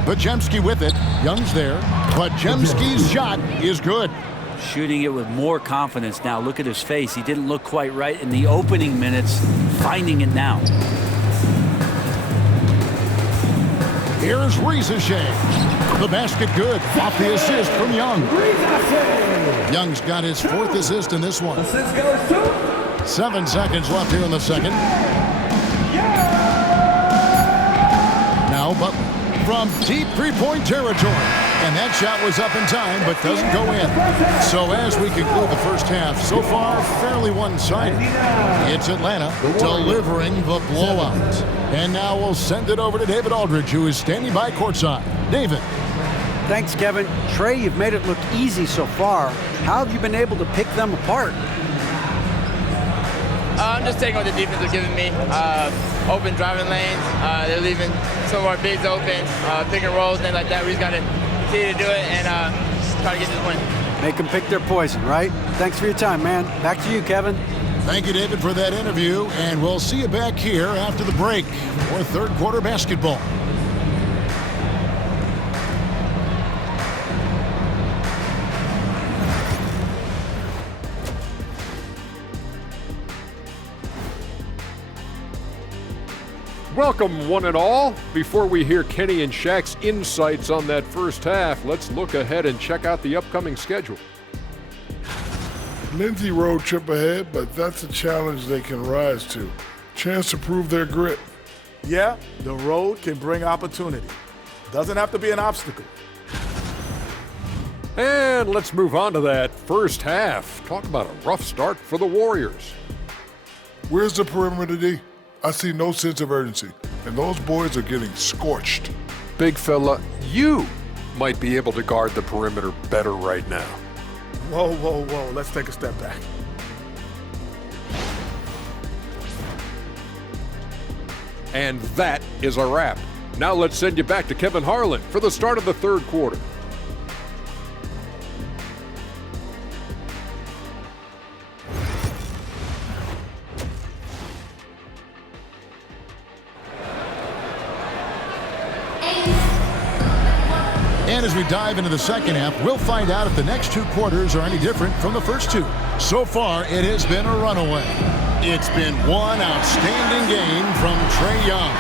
Podziemski with it. Young's there. Podziemski's shot is good. Shooting it with more confidence now. Look at his face. He didn't look quite right in the opening minutes. Finding it now. Here's Rizeshe. The basket good. Off the assist from Young. Young's got his 4th assist in this one. 7 seconds left here in the second. Now Butler from deep 3-point territory. And that shot was up in time, but doesn't go in. So as we conclude the first half, so far fairly one-sided. It's Atlanta delivering the blowout. And now we'll send it over to David Aldridge, who is standing by courtside. David. Thanks, Kevin. Trae, you've made it look easy so far. How have you been able to pick them apart? I'm just taking what the defense is giving me. Open driving lanes. They're leaving some of our bigs open, pick and rolls, things like that. We just got to continue to do it and try to get this win. Make them pick their poison, right? Thanks for your time, man. Back to you, Kevin. Thank you, David, for that interview. And we'll see you back here after the break for third quarter basketball. Welcome, one and all. Before we hear Kenny and Shaq's insights on that first half, let's look ahead and check out the upcoming schedule. Lindsay road trip ahead, but that's a challenge they can rise to. Chance to prove their grit. Yeah, the road can bring opportunity. Doesn't have to be an obstacle. And let's move on to that first half. Talk about a rough start for the Warriors. Where's the perimeter, D? I see no sense of urgency, and those boys are getting scorched. Big fella, you might be able to guard the perimeter better right now. Whoa, whoa, whoa. Let's take a step back. And that is a wrap. Now let's send you back to Kevin Harlan for the start of the third quarter. And as we dive into the second half, we'll find out if the next 2 quarters are any different from the first 2. So far, it has been a runaway. It's been one outstanding game from Trae Young.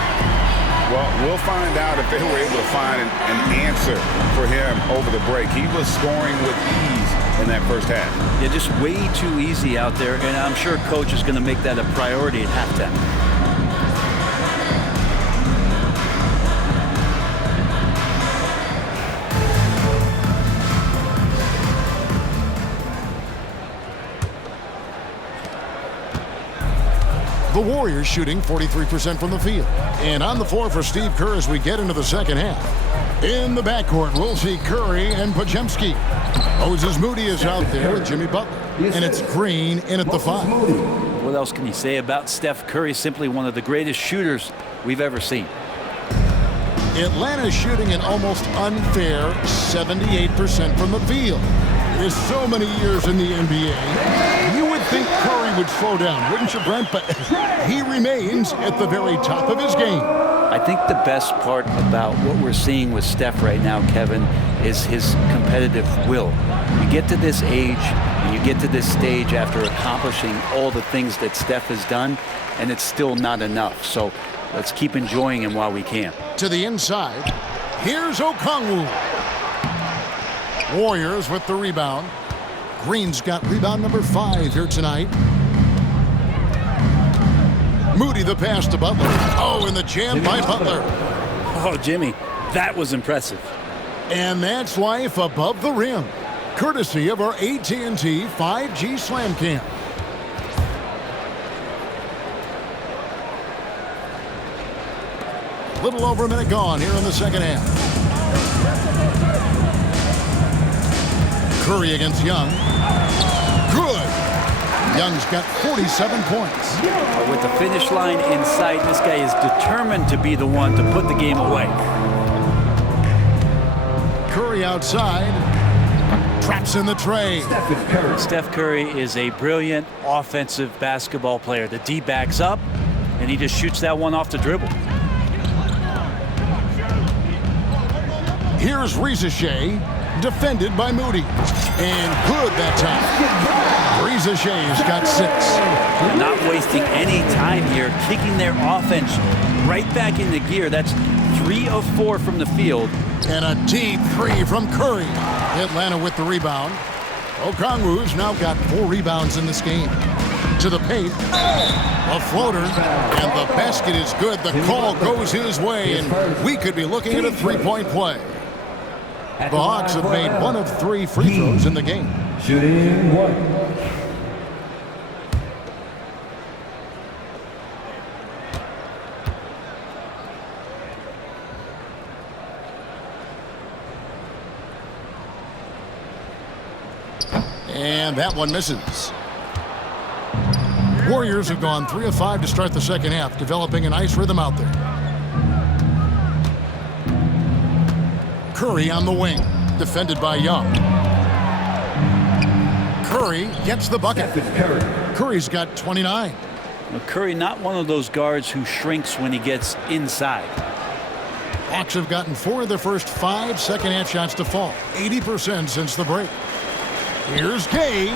Well, we'll find out if they were able to find an answer for him over the break. He was scoring with ease in that first half. Yeah, just way too easy out there, and I'm sure coach is going to make that a priority at halftime. The Warriors shooting 43% from the field. And on the floor for Steve Kerr as we get into the second half. In the backcourt, we'll see Curry and Podziemski. Moses Moody is out there with Jimmy Butler. And it's Green in at the 5. What else can you say about Steph Curry? Simply one of the greatest shooters we've ever seen. Atlanta shooting an almost unfair 78% from the field. There's so many years in the NBA. You would think Curry would slow down, wouldn't you, Brent? But he remains at the very top of his game. I think the best part about what we're seeing with Steph right now, Kevin, is his competitive will. You get to this age and you get to this stage after accomplishing all the things that Steph has done, and it's still not enough. So let's keep enjoying him while we can. To the inside, here's Okongwu. Warriors with the rebound. Green's got rebound number 5 here tonight. Moody the pass to Butler. Oh, and the jam by Butler. Oh, Jimmy, that was impressive. And that's life above the rim, courtesy of our AT&T 5G Slam Cam. A little over a minute gone here in the second half. Curry against Young. Good. Young's got 47 points. With the finish line in sight, this guy is determined to be the one to put the game away. Curry outside. Traps in the Trae. Steph Curry is a brilliant offensive basketball player. The D backs up, and he just shoots that one off the dribble. Here's Rizachet, defended by Moody. And good that time. Rizachet's got 6. Not wasting any time here, kicking their offense right back into gear. That's 3 of 4 from the field. And a deep 3 from Curry. Atlanta with the rebound. Okongwu's now got 4 rebounds in this game. To the paint. A floater. And the basket is good. The call goes his way. And we could be looking at a 3-point play. The Hawks have made 1 of 3 free throws in the game. Shooting 1. And that one misses. Warriors have gone 3 of 5 to start the second half, developing a nice rhythm out there. Curry on the wing, defended by Young. Curry gets the bucket. Curry's got 29. Well, Curry, not one of those guards who shrinks when he gets inside. Hawks have gotten 4 of their first 5 second-half shots to fall, 80% since the break. Here's Gay.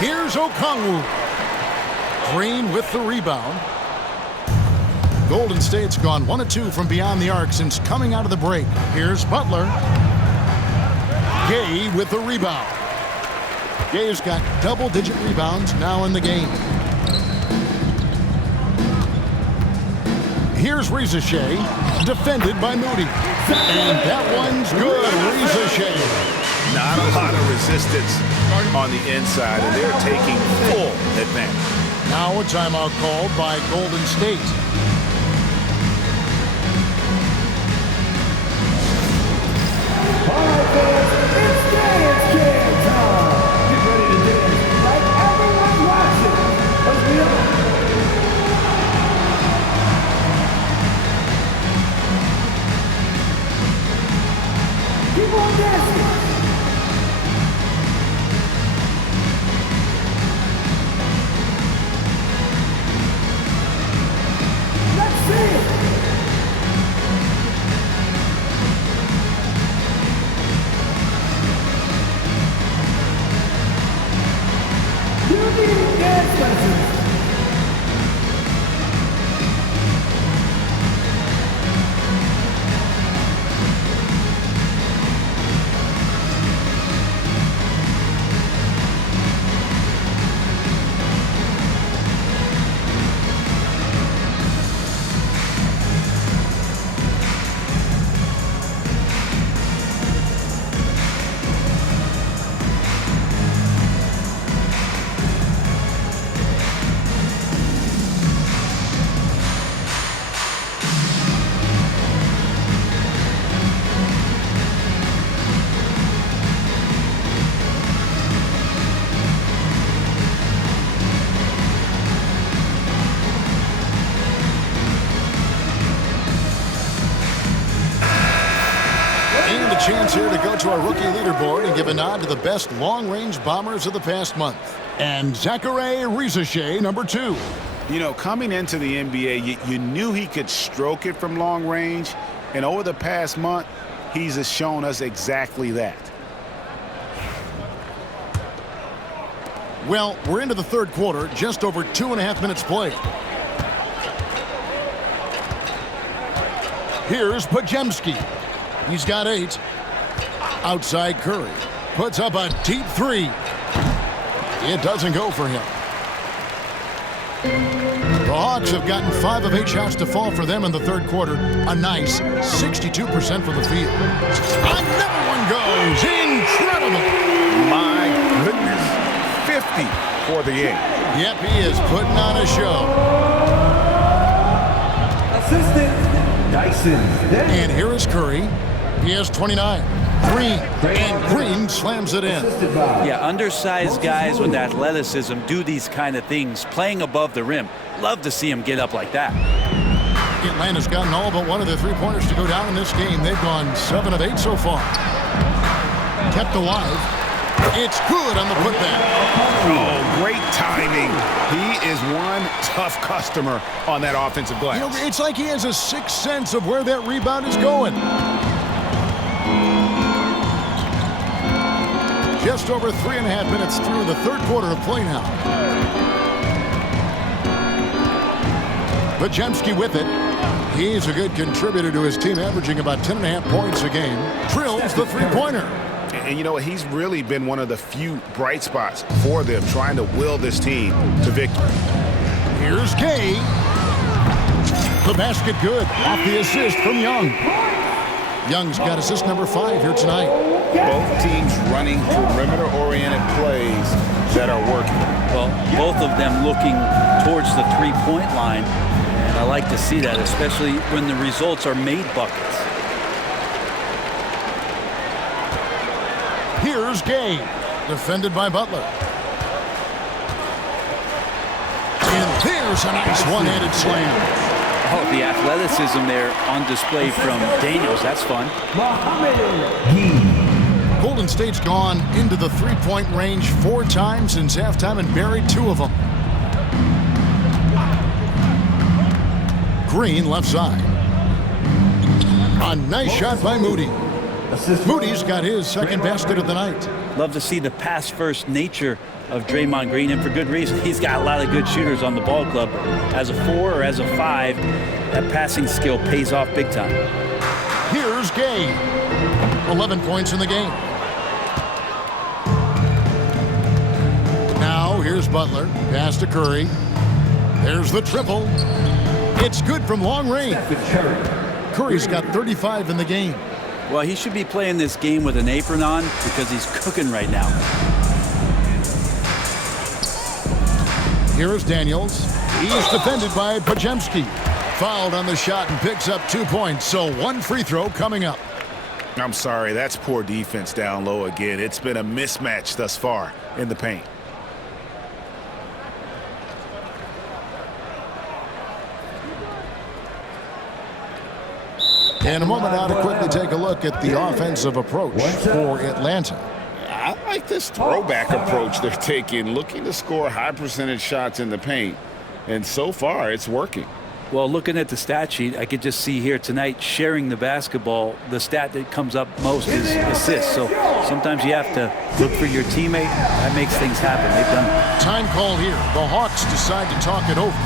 Here's Okongwu. Green with the rebound. Golden State's gone 1 of 2 from beyond the arc since coming out of the break. Here's Butler. Gay with the rebound. Gay's got double-digit rebounds now in the game. Here's Rizachet, defended by Moody. And that one's good. Rizachet. Not a lot of resistance on the inside, and they're taking full advantage. Now a timeout called by Golden State. All right, fans, it's dance time. Get ready to dance like everyone watching. Let's be on. Keep on dancing. chance here to go to our rookie leaderboard and give a nod to the best long-range bombers of the past month. And Zachary Rizachet, number 2. You know, coming into the NBA, you knew he could stroke it from long range. And over the past month, he's shown us exactly that. Well, we're into the third quarter, just over 2.5 minutes played. Here's Podziemski. He's got 8. Outside Curry. Puts up a deep 3. It doesn't go for him. The Hawks have gotten 5 of 8 shots to fall for them in the third quarter. A nice 62% from the field. Another one goes. Incredible. My goodness. 50 for the game. Yep, he is putting on a show. Assistant, Dyson. And here is Curry. He has 29. Green slams it in. Yeah, undersized guys with athleticism do these kind of things, playing above the rim. Love to see him get up like that. Atlanta's gotten all but one of their 3-pointers to go down in this game. They've gone 7 of 8 so far. Kept alive. It's good on the putback. Oh, great timing. He is one tough customer on that offensive glass. You know, it's like he has a sixth sense of where that rebound is going. Just over 3.5 minutes through the third quarter of play now. Podziemski with it. He's a good contributor to his team, averaging about 10.5 points a game. Drills the three-pointer. And you know what? He's really been one of the few bright spots for them, trying to will this team to victory. Here's Gay. The basket good. Off the assist from Young. Young's got assist number 5 here tonight. Both teams running perimeter-oriented plays that are working. Well, both of them looking towards the three-point line. And I like to see that, especially when the results are made buckets. Here's Gay, defended by Butler. And there's a nice one-handed slam. Oh, the athleticism there on display from Daniels. That's fun. Golden State's gone into the three-point range 4 times since halftime and buried 2 of them. Green left side. A nice shot by Moody. Moody's got his second basket of the night. Love to see the pass-first nature of Draymond Green, and for good reason. He's got a lot of good shooters on the ball club. As a 4 or as a 5, that passing skill pays off big time. Here's Gay. 11 points in the game. Now here's Butler. Pass to Curry. There's the triple. It's good from long range. Curry's got 35 in the game. Well, he should be playing this game with an apron on because he's cooking right now. Here is Daniels. He's defended by Podziemski. Fouled on the shot and picks up 2 points. So 1 free throw coming up. I'm sorry, that's poor defense down low again. It's been a mismatch thus far in the paint. In a moment now to quickly take a look at the offensive approach for Atlanta. I like this throwback approach they're taking, looking to score high percentage shots in the paint. And so far, it's working. Well, looking at the stat sheet, I could just see here tonight sharing the basketball. The stat that comes up most is assists. So sometimes you have to look for your teammate. That makes things happen. They've done it. Time call here. The Hawks decide to talk it over.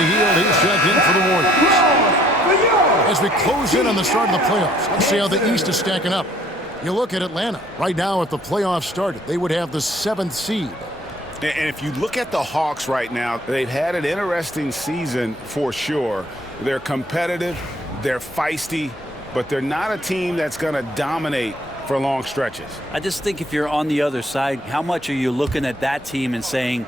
Buddy Hield, he's checked in for the Warriors. As we close in on the start of the playoffs, let's see how the East is stacking up. You look at Atlanta. Right now, if the playoffs started, they would have the 7th seed. And if you look at the Hawks right now, they've had an interesting season for sure. They're competitive, they're feisty, but they're not a team that's going to dominate for long stretches. I just think if you're on the other side, how much are you looking at that team and saying,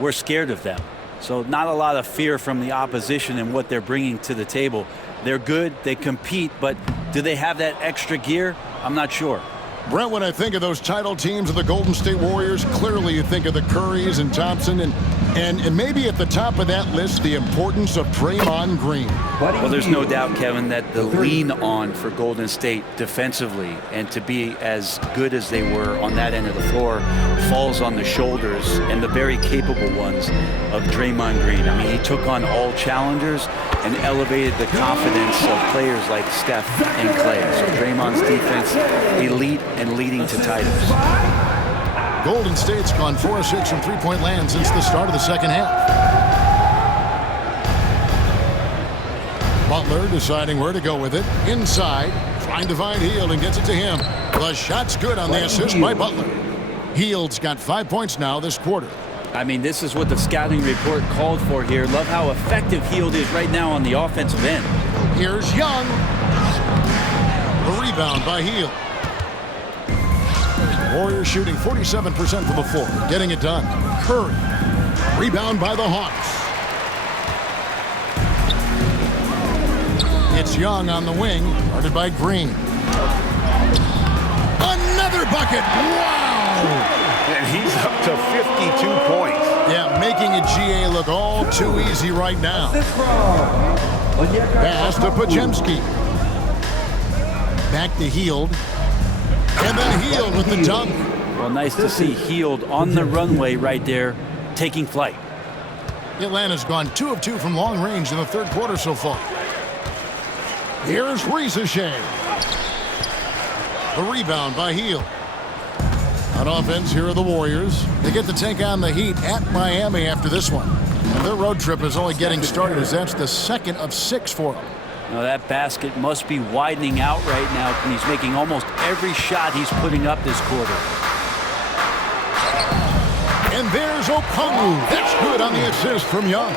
we're scared of them? So not a lot of fear from the opposition and what they're bringing to the table. They're good, they compete, but do they have that extra gear? I'm not sure. Brent, when I think of those title teams of the Golden State Warriors, clearly you think of the Currys and Thompson, and maybe at the top of that list, the importance of Draymond Green. Well, there's no doubt, Kevin, that the lean on for Golden State defensively and to be as good as they were on that end of the floor falls on the shoulders and the very capable ones of Draymond Green. I mean, he took on all challengers and elevated the confidence of players like Steph and Clay. So Draymond's defense, elite and leading to titles. Golden State's gone 4 of 6 from three-point land since the start of the second half. Butler deciding where to go with it. Inside, trying to find Hield and gets it to him. The shot's good on the assist by Butler. Hield's got 5 points now this quarter. I mean, this is what the scouting report called for here. Love how effective Hield is right now on the offensive end. Here's Young. The rebound by Hield. Warriors shooting 47% from the floor, getting it done. Curry. Rebound by the Hawks. It's Young on the wing, guarded by Green. Another bucket! Wow! And he's up to 52 points. Yeah, making a GA look all too easy right now. Pass to Podziemski. Back to Hield. And then Hield with the dunk. Well, nice to see Hield on the runway right there, taking flight. Atlanta's gone 2 of 2 from long range in the third quarter so far. Here's Ricochet. The rebound by Hield. On offense, here are the Warriors. They get to take on the Heat at Miami after this one. And their road trip is only getting started as that's the 2nd of 6 for them. Now that basket must be widening out right now, and he's making almost every shot he's putting up this quarter. And there's Okongwu. That's good on the assist from Young.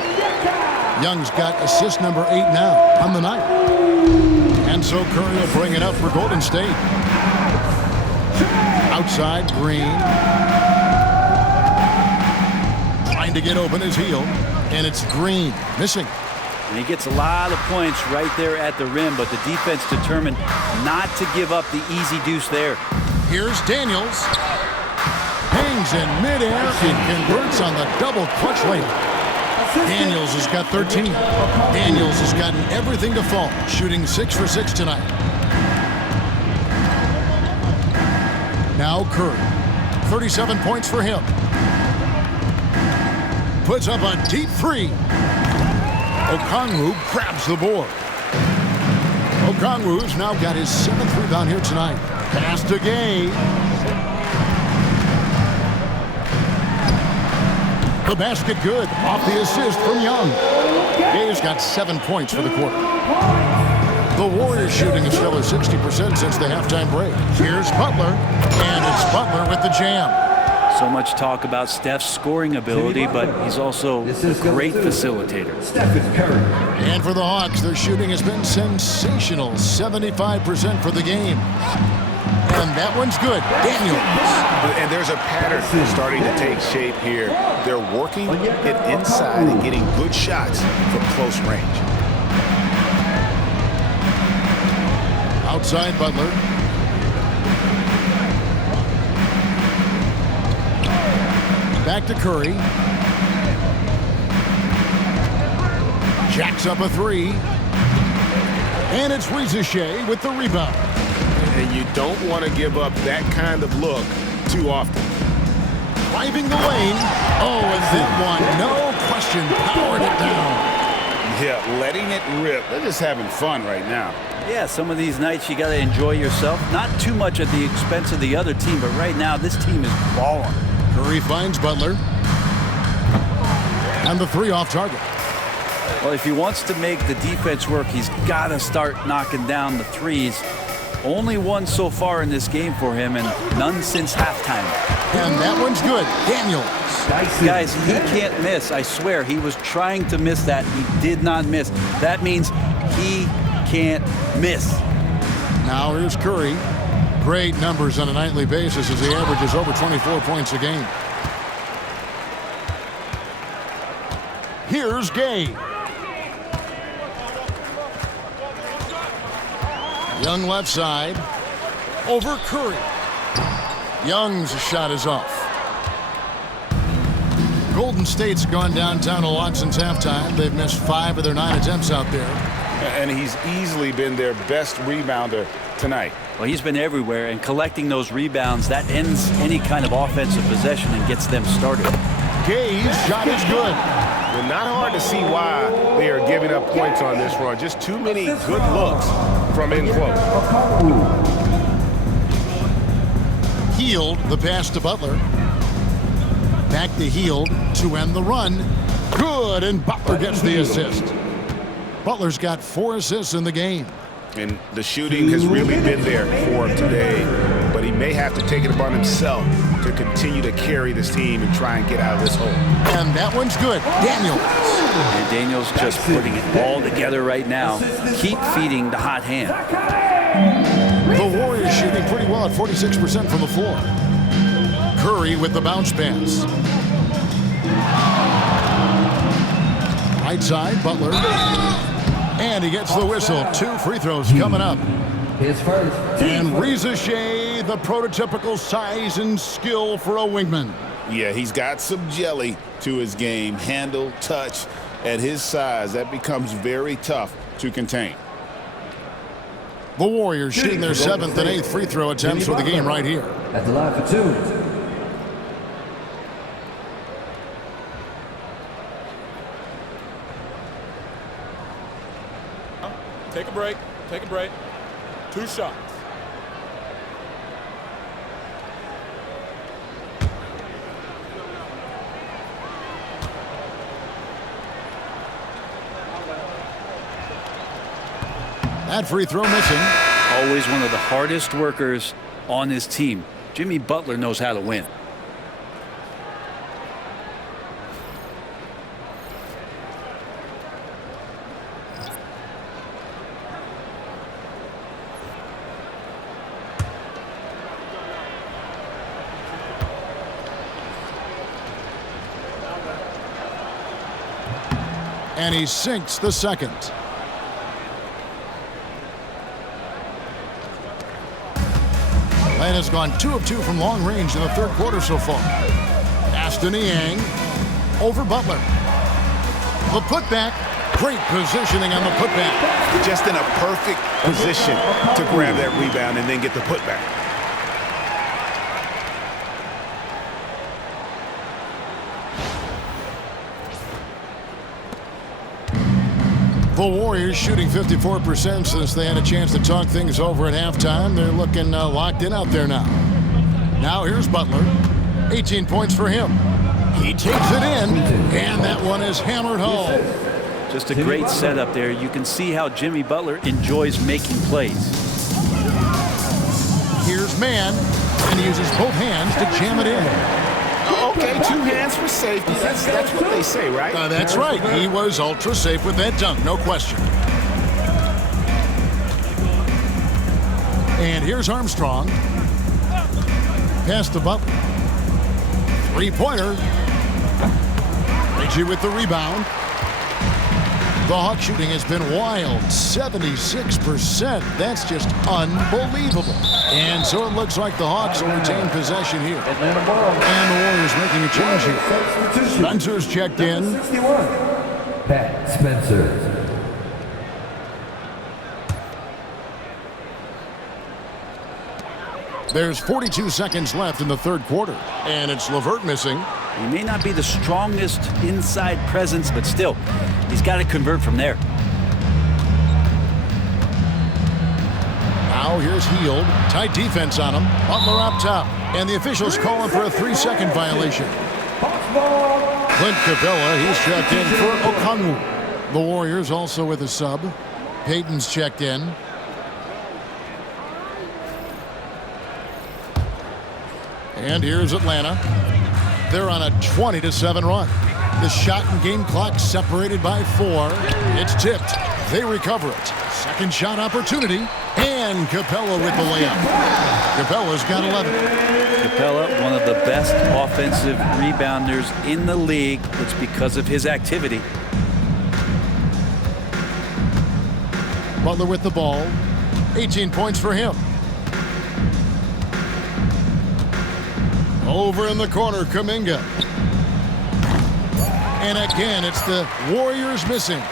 Young's got assist number 8 now on the night. And so Curry will bring it up for Golden State. Outside, Green. Trying to get open is Hield. And it's Green missing. And he gets a lot of points right there at the rim, but the defense determined not to give up the easy deuce there. Here's Daniels. Hangs in midair and converts on the double clutch layup. Daniels has got 13. Daniels has gotten everything to fall, shooting 6 for 6 tonight. Now Curry. 37 points for him. Puts up a deep 3. Okongwu grabs the board. Okongwu's now got his 7th rebound here tonight. Pass to Gay. The basket good. Off the assist from Young. Gay's got 7 points for the quarter. The Warriors shooting a stellar 60% since the halftime break. Here's Butler. And it's Butler with the jam. So much talk about Steph's scoring ability, but he's also a great facilitator. And for the Hawks, their shooting has been sensational. 75% for the game. And that one's good. Daniels. And there's a pattern starting to take shape here. They're working it inside and getting good shots from close range. Outside Butler. Back to Curry. Jacks up a 3. And it's Ricochet with the rebound. And you don't want to give up that kind of look too often. Driving the lane. Oh, and that one, no question, powered it down. Yeah, letting it rip. They're just having fun right now. Yeah, some of these nights you got to enjoy yourself. Not too much at the expense of the other team, but right now this team is balling. Curry finds Butler. And the 3 off target. Well, if he wants to make the defense work, he's got to start knocking down the threes. Only one so far in this game for him, and none since halftime. And that one's good. Daniels. Guys, he can't miss. I swear, he was trying to miss that. He did not miss. That means he can't miss. Now here's Curry. Great numbers on a nightly basis as he averages over 24 points a game. Here's Gay. Young left side. Over Curry. Young's shot is off. Golden State's gone downtown a lot since halftime. They've missed 5 of their 9 attempts out there. And he's easily been their best rebounder tonight. Well, he's been everywhere, and collecting those rebounds, that ends any kind of offensive possession and gets them started. Gay's shot is good. Well, not hard to see why they are giving up points on this run. Just too many good looks from in close. Hield, the pass to Butler. Back to Hield to end the run. Good, and Butler gets the assist. Butler's got 4 assists in the game. And the shooting has really been there for him today, but he may have to take it upon himself to continue to carry this team and try and get out of this hole. And that one's good. Daniels. And Daniels just putting it all together right now. Keep feeding the hot hand. The Warriors shooting pretty well at 46% from the floor. Curry with the bounce pass. Right side, Butler. And he gets the whistle. 2 free throws coming up. His first. And Reza Shea, the prototypical size and skill for a wingman. Yeah, he's got some jelly to his game. Handle, touch. At his size, that becomes very tough to contain. The Warriors shooting their 7th and 8th free throw attempts for the game right here. At the line for 2. Take a break. Take a break. 2 shots. That free throw missing. Always one of the hardest workers on his team. Jimmy Butler knows how to win. And he sinks the second. Atlanta's gone 2 of 2 from long range in the 3rd quarter so far. Ashton Yang over Butler. The putback. Great positioning on the putback. Just in a perfect position to grab that rebound and then get the putback. The Warriors shooting 54% since they had a chance to talk things over at halftime. They're looking locked in out there now. Now here's Butler. 18 points for him. He takes it in, and that one is hammered home. Just a great setup there. You can see how Jimmy Butler enjoys making plays. Here's Mann, and he uses both hands to jam it in. Okay, 2 hands for safety. That's what they say, right? That's right. He was ultra safe with that dunk, no question. And here's Armstrong. Pass to Butler. 3-pointer. Reggie with the rebound. The Hawk shooting has been wild, 76%. That's just unbelievable. And so it looks like the Hawks will retain possession here. And the Warriors making a change here. Spencer's checked in. Pat Spencer. There's 42 seconds left in the 3rd quarter. And it's LeVert missing. He may not be the strongest inside presence, but still, he's got to convert from there. Now here's Hield. Tight defense on him. Butler up top. And the officials calling for a 3-second violation. Clint Capella, he's checked in for Okongwu. The Warriors also with a sub. Payton's checked in. And here's Atlanta. They're on a 20-7 run. The shot and game clock separated by 4. It's tipped. They recover it. Second shot opportunity. And Capella with the layup. Capella's got 11. Capella, one of the best offensive rebounders in the league. It's because of his activity. Butler with the ball. 18 points for him. Over in the corner, Kuminga. And again, it's the Warriors missing.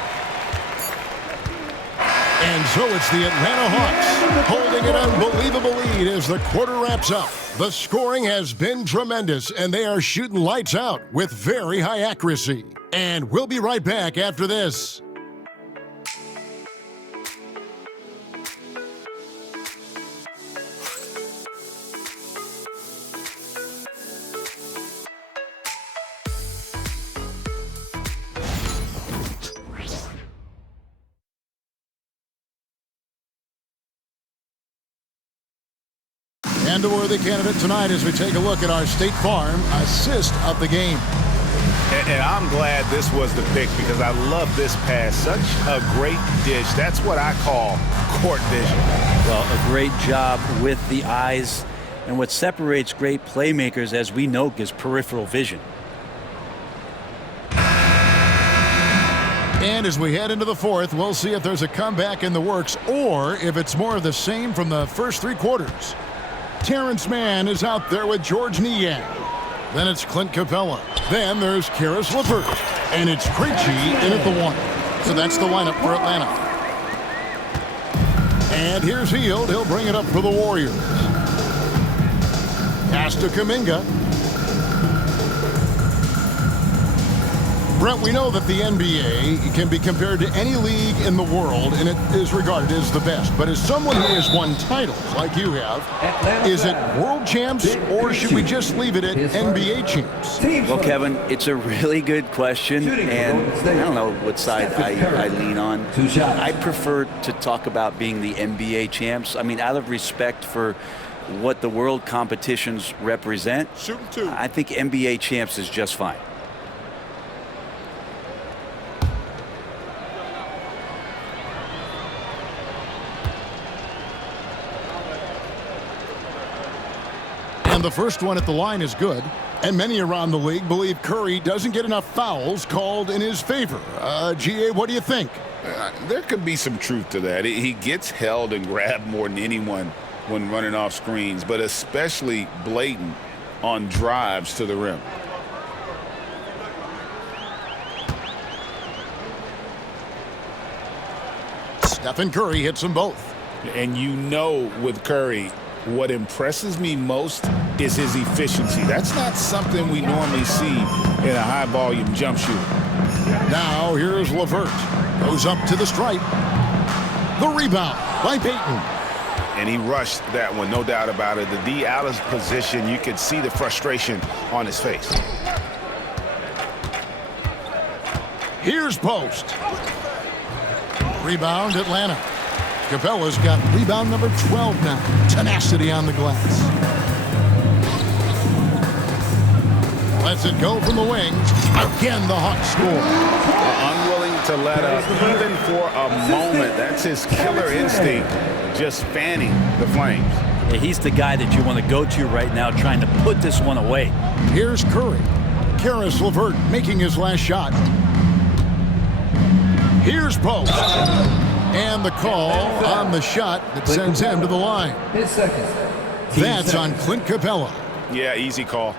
And so it's the Atlanta Hawks holding an unbelievable lead as the quarter wraps up. The scoring has been tremendous, and they are shooting lights out with very high accuracy. And we'll be right back after this. And a worthy candidate tonight as we take a look at our State Farm assist of the game. And I'm glad this was the pick because I love this pass. Such a great dish. That's what I call court vision. Well, a great job with the eyes. And what separates great playmakers, as we know, is peripheral vision. And as we head into the fourth, we'll see if there's a comeback in the works or if it's more of the same from the first 3 quarters. Terrence Mann is out there with George Niang. Then it's Clint Capella. Then there's Karis LeVert. And it's Krejci in at the 1. So that's the lineup for Atlanta. And here's Hield. He'll bring it up for the Warriors. Pass to Kuminga. Brent, we know that the NBA can be compared to any league in the world, and it is regarded as the best. But as someone who has won titles like you have, is it world champs, or should we just leave it at NBA champs? Well, Kevin, it's a really good question, and I don't know what side I lean on. I prefer to talk about being the NBA champs. I mean, out of respect for what the world competitions represent, I think NBA champs is just fine. And the first one at the line is good. And many around the league believe Curry doesn't get enough fouls called in his favor. GA, what do you think? There could be some truth to that. He gets held and grabbed more than anyone when running off screens, but especially blatant on drives to the rim. Stephen Curry hits them both. And you know with Curry, what impresses me most is his efficiency. That's not something we normally see in a high-volume jump shooter. Now here's LeVert. Goes up to the stripe. The rebound by Payton. And he rushed that one, no doubt about it. The D out of position, you could see the frustration on his face. Here's Post. Rebound Atlanta. Capella's got rebound number 12 now. Tenacity on the glass. Lets it go from the wing. Again, the Hawks score. Unwilling to let up, even for a moment. That's his killer instinct, just fanning the flames. Yeah, he's the guy that you want to go to right now, trying to put this one away. Here's Curry. Karis LeVert making his last shot. Here's Post. And the call on the shot that sends him to the line. That's on Clint Capella. Yeah, easy call.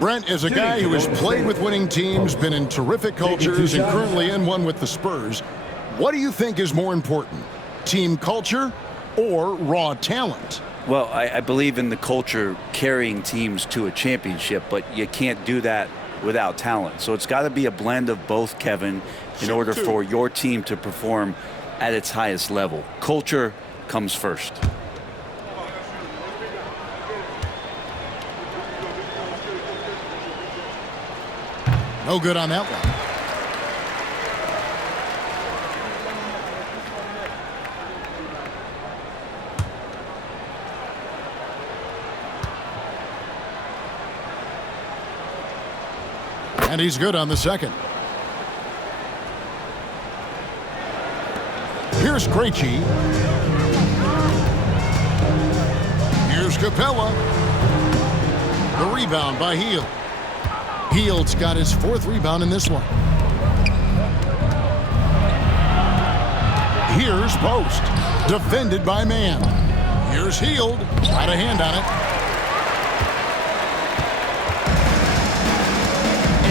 Brent is a guy who has played with winning teams, been in terrific cultures, and currently in one with the Spurs. What do you think is more important, team culture or raw talent? Well, I believe in the culture carrying teams to a championship, but you can't do that without talent. So it's got to be a blend of both, Kevin, in order for your team to perform at its highest level. Culture comes first. No good on that one. And he's good on the second. Here's Trae. Here's Capella. The rebound by Hield. Hield's got his 4th rebound in this one. Here's Post. Defended by Mann. Here's Hield. Got a hand on it.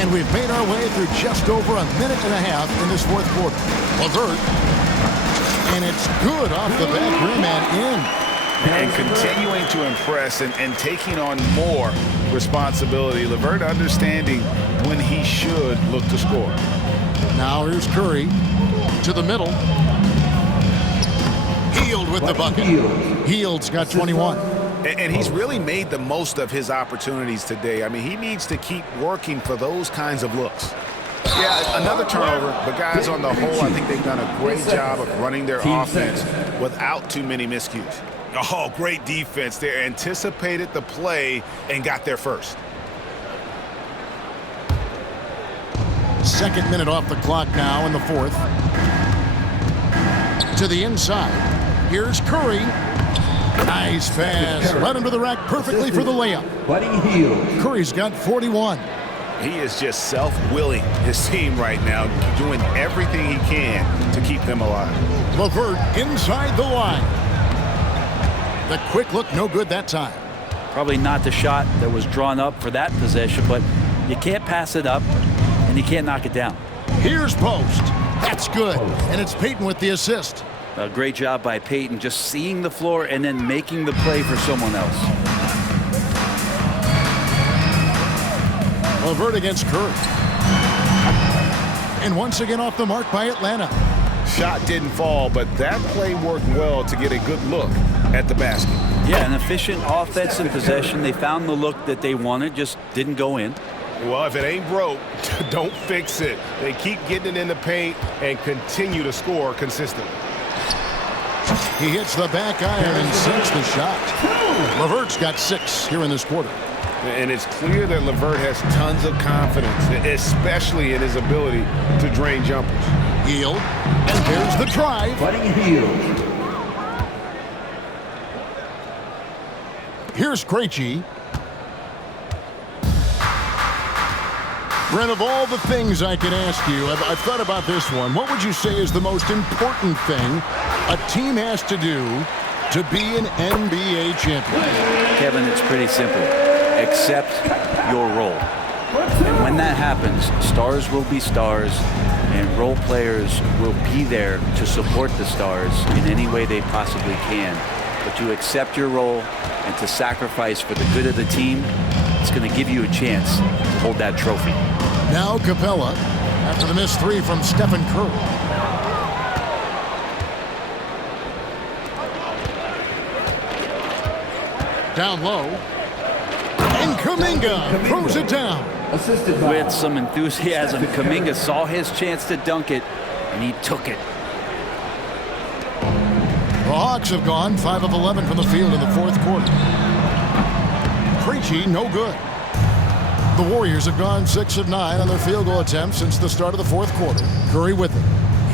And we've made our way through just over a minute and a half in this 4th quarter. LeVert. And it's good off the back rim and in. And continuing to impress and taking on more responsibility. LeVert understanding when he should look to score. Now here's Curry to the middle. Hield with the bucket. Hield's got 21. And he's really made the most of his opportunities today. I mean, he needs to keep working for those kinds of looks. Yeah, another turnover, but guys, on the whole, I think they've done a great job of running their offense without too many miscues. Oh, great defense. They anticipated the play and got there first. 2nd minute off the clock now in the 4th. To the inside. Here's Curry. Nice pass. Right under the rack perfectly for the layup. Curry's got 41. He is just self-willing his team right now, doing everything he can to keep them alive. LeVert inside the line. The quick look, no good that time. Probably not the shot that was drawn up for that possession, but you can't pass it up, and you can't knock it down. Here's Post. That's good. And it's Payton with the assist. A great job by Payton, just seeing the floor and then making the play for someone else. LeVert against Curry. And once again off the mark by Atlanta. Shot didn't fall, but that play worked well to get a good look at the basket. Yeah, an efficient offensive possession. They found the look that they wanted, just didn't go in. Well, if it ain't broke, don't fix it. They keep getting it in the paint and continue to score consistently. He hits the back iron and sinks the shot. LeVert's got 6 here in this quarter. And it's clear that LeVert has tons of confidence, especially in his ability to drain jumpers. Hield, and there's the drive. Here's Trae. Brent, of all the things I can ask you, I've thought about this one. What would you say is the most important thing a team has to do to be an NBA champion? Kevin, it's pretty simple. Accept your role. And when that happens, stars will be stars, and role players will be there to support the stars in any way they possibly can. But to accept your role and to sacrifice for the good of the team, it's going to give you a chance to hold that trophy. Now Capella, after the missed 3 from Stephen Curry. Down low. And Kuminga throws it down. With some enthusiasm, Kuminga saw his chance to dunk it, and he took it. The Hawks have gone 5 of 11 from the field in the 4th quarter. Trae, no good. The Warriors have gone 6 of 9 on their field goal attempts since the start of the 4th quarter. Curry with it.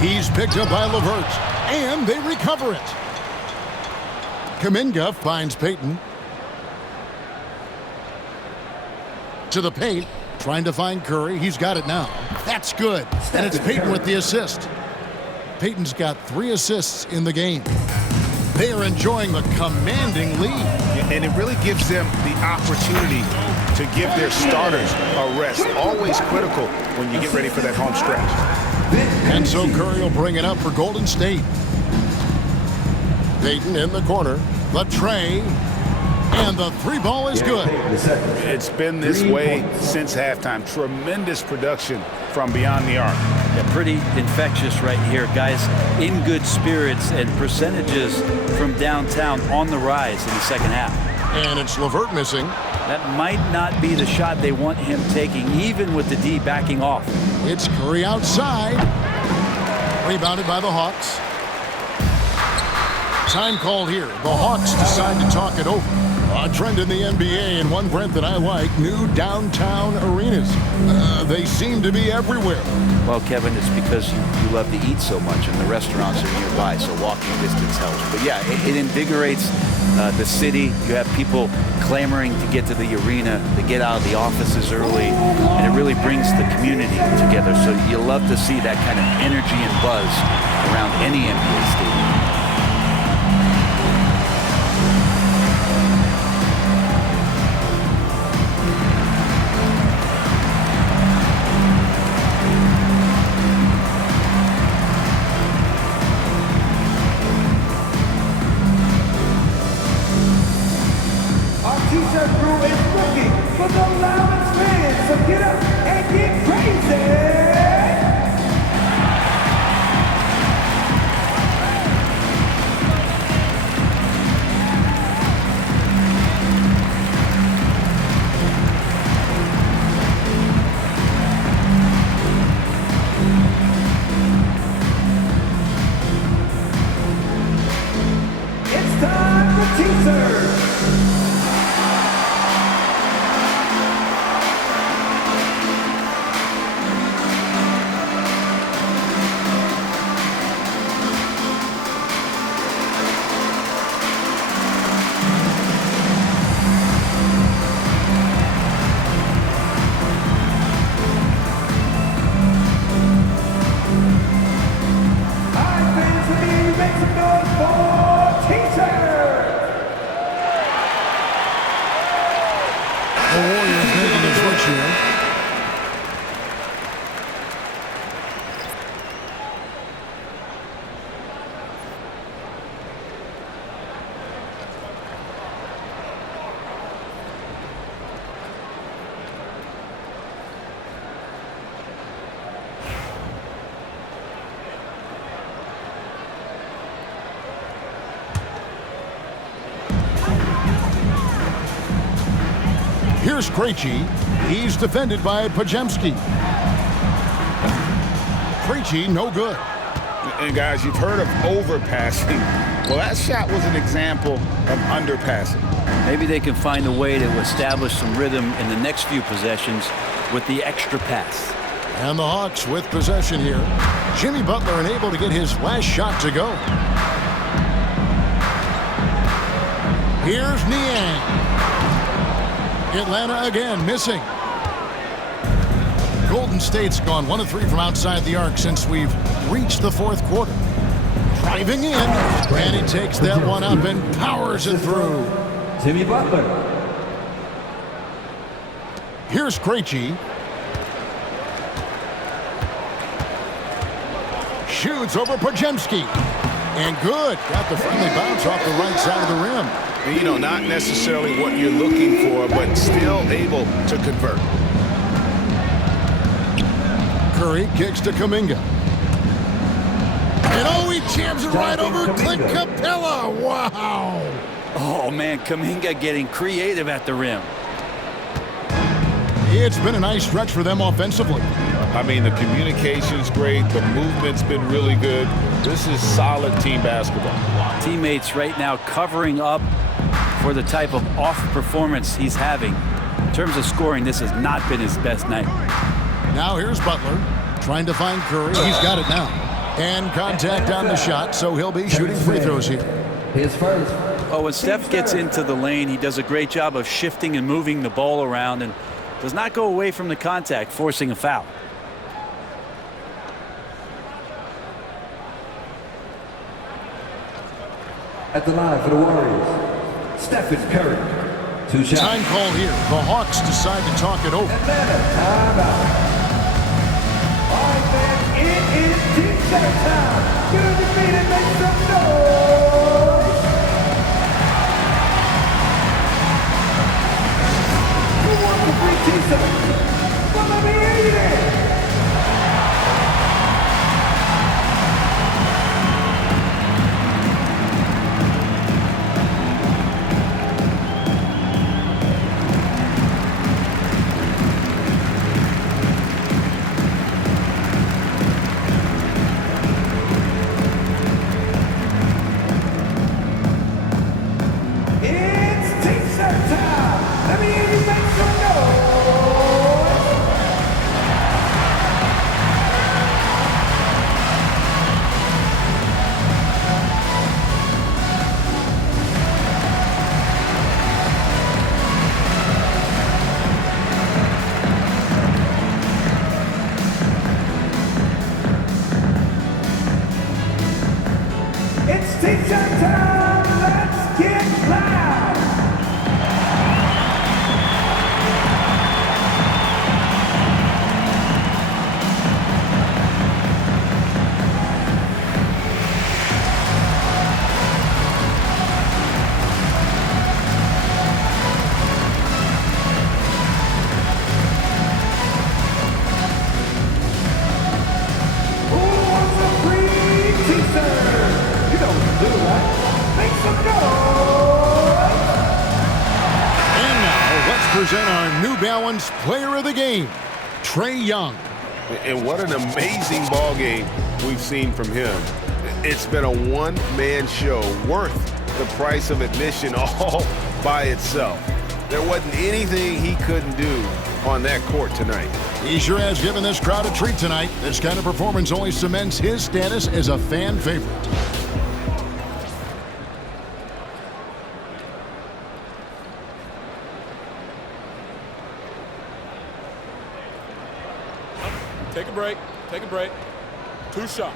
He's picked up by LeVert, and they recover it. Kuminga finds Payton. To the paint, trying to find Curry. He's got it now. That's good. And it's Payton with the assist. Payton's got 3 assists in the game. They are enjoying the commanding lead. And it really gives them the opportunity to give their starters a rest. Always critical when you get ready for that home stretch. And so Curry will bring it up for Golden State. Payton in the corner. The Trae. And the three ball is good. It's been this way since halftime. Tremendous production from beyond the arc. Yeah, pretty infectious right here. Guys in good spirits and percentages from downtown on the rise in the second half. And it's LeVert missing. That might not be the shot they want him taking, even with the D backing off. It's Curry outside. Rebounded by the Hawks. Time called here. The Hawks decide to talk it over. A trend in the NBA, and one, Brent, that I like, new downtown arenas. They seem to be everywhere. Well, Kevin, it's because you love to eat so much, and the restaurants are nearby, so walking distance helps. But yeah, it invigorates the city. You have people clamoring to get to the arena, to get out of the offices early, and it really brings the community together. So you love to see that kind of energy and buzz around any NBA stadium. T-shirt crew is looking for the loudest fans, so get up and get crazy! It's time for T-shirts! Here's Krejci. He's defended by Podziemski. Krejci, no good. And guys, you've heard of overpassing. Well, that shot was an example of underpassing. Maybe they can find a way to establish some rhythm in the next few possessions with the extra pass. And the Hawks with possession here. Jimmy Butler unable to get his last shot to go. Here's Niang. Atlanta again missing. Golden State's gone 1 of 3 from outside the arc since we've reached the fourth quarter. Driving in, and he takes that one up and powers it through. Jimmy Butler. Here's Krejci. Shoots over Podziemski. And good. Got the friendly bounce off the right side of the rim. You know, not necessarily what you're looking for, but still able to convert. Curry kicks to Kuminga. And oh, he jams it right over Clint Capella. Wow. Oh, man, Kuminga getting creative at the rim. It's been a nice stretch for them offensively. I mean, the communication's great. The movement's been really good. This is solid team basketball. Teammates right now covering up for the type of off performance he's having. In terms of scoring, this has not been his best night. Now here's Butler trying to find Curry. He's got it now. And contact on the shot, so he'll be shooting free throws here. His first. Oh, when Steph gets into the lane, he does a great job of shifting and moving the ball around and does not go away from the contact, forcing a foul. At the line for the Warriors, Stephen Curry. 2 shots. Time call here. The Hawks decide to talk it over. Atlanta, timeout. All right, fans, it is T-shirt time. Get on your feet and make some noise. It's T-shirt time. Let's get loud. Who wants a free T-shirt? You don't do that. Make some noise. And now let's present our New Balance Player of the Game, Trae Young. And what an amazing ball game we've seen from him. It's been a one-man show worth the price of admission all by itself. There wasn't anything he couldn't do on that court tonight. He sure has given this crowd a treat tonight. This kind of performance only cements his status as a fan favorite. Take a break. Take a break. 2 shots.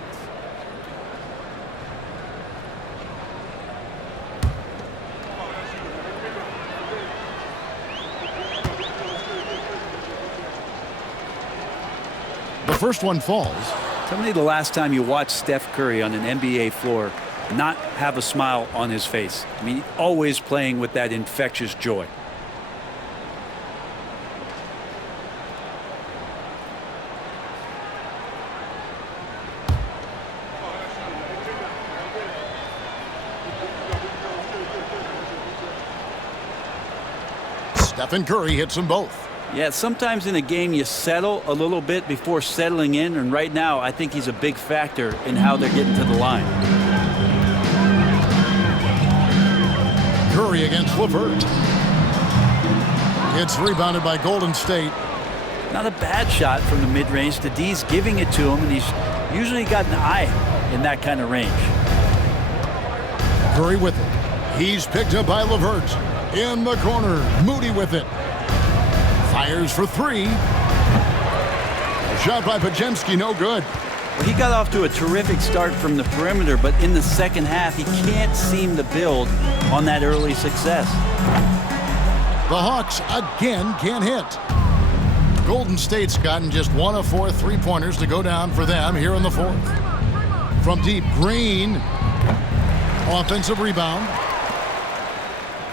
The first one falls. Tell me the last time you watched Steph Curry on an NBA floor not have a smile on his face. I mean, always playing with that infectious joy. Stephen Curry hits them both. Yeah, sometimes in a game you settle a little bit before settling in, and right now I think he's a big factor in how they're getting to the line. Curry against LeVert. It's rebounded by Golden State. Not a bad shot from the mid-range. The D's giving it to him, and he's usually got an eye in that kind of range. Curry with it. He's picked up by LeVert. In the corner, Moody with it. Fires for 3. A shot by Podziemski, no good. Well, he got off to a terrific start from the perimeter, but in the second half, he can't seem to build on that early success. The Hawks again can't hit. Golden State's gotten just 1 of 4 3-pointers to go down for them here in the fourth. From deep, Green. Offensive rebound.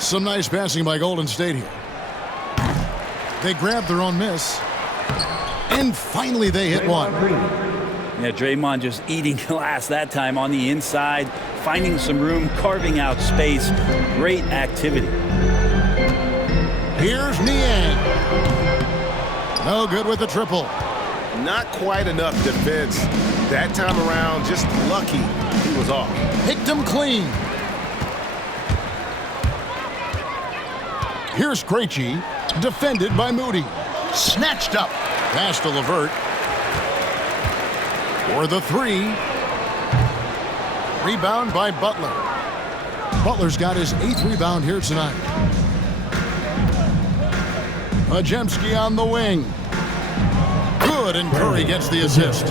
Some nice passing by Golden State here. They grab their own miss. And finally they hit one. Yeah, Draymond just eating glass that time on the inside, finding some room, carving out space. Great activity. Here's Niang. No good with the triple. Not quite enough defense. That time around, just lucky he was off. Picked him clean. Here's Krejci, defended by Moody. Snatched up. Pass to LeVert. For the 3. Rebound by Butler. Butler's got his 8th rebound here tonight. Podziemski on the wing. Good, and Curry gets the assist.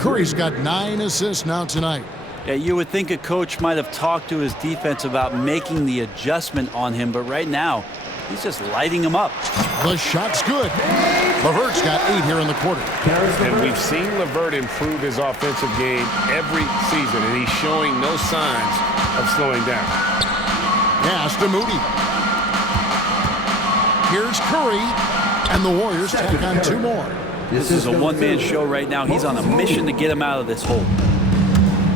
Curry's got 9 assists now tonight. Yeah, you would think a coach might have talked to his defense about making the adjustment on him, but right now, he's just lighting him up. The shot's good. LeVert's got 8 here in the quarter. And we've seen LeVert improve his offensive game every season, and he's showing no signs of slowing down. Pass to Moody. Here's Curry. And the Warriors take on 2 more. This is a one-man show right now. He's on a mission to get him out of this hole.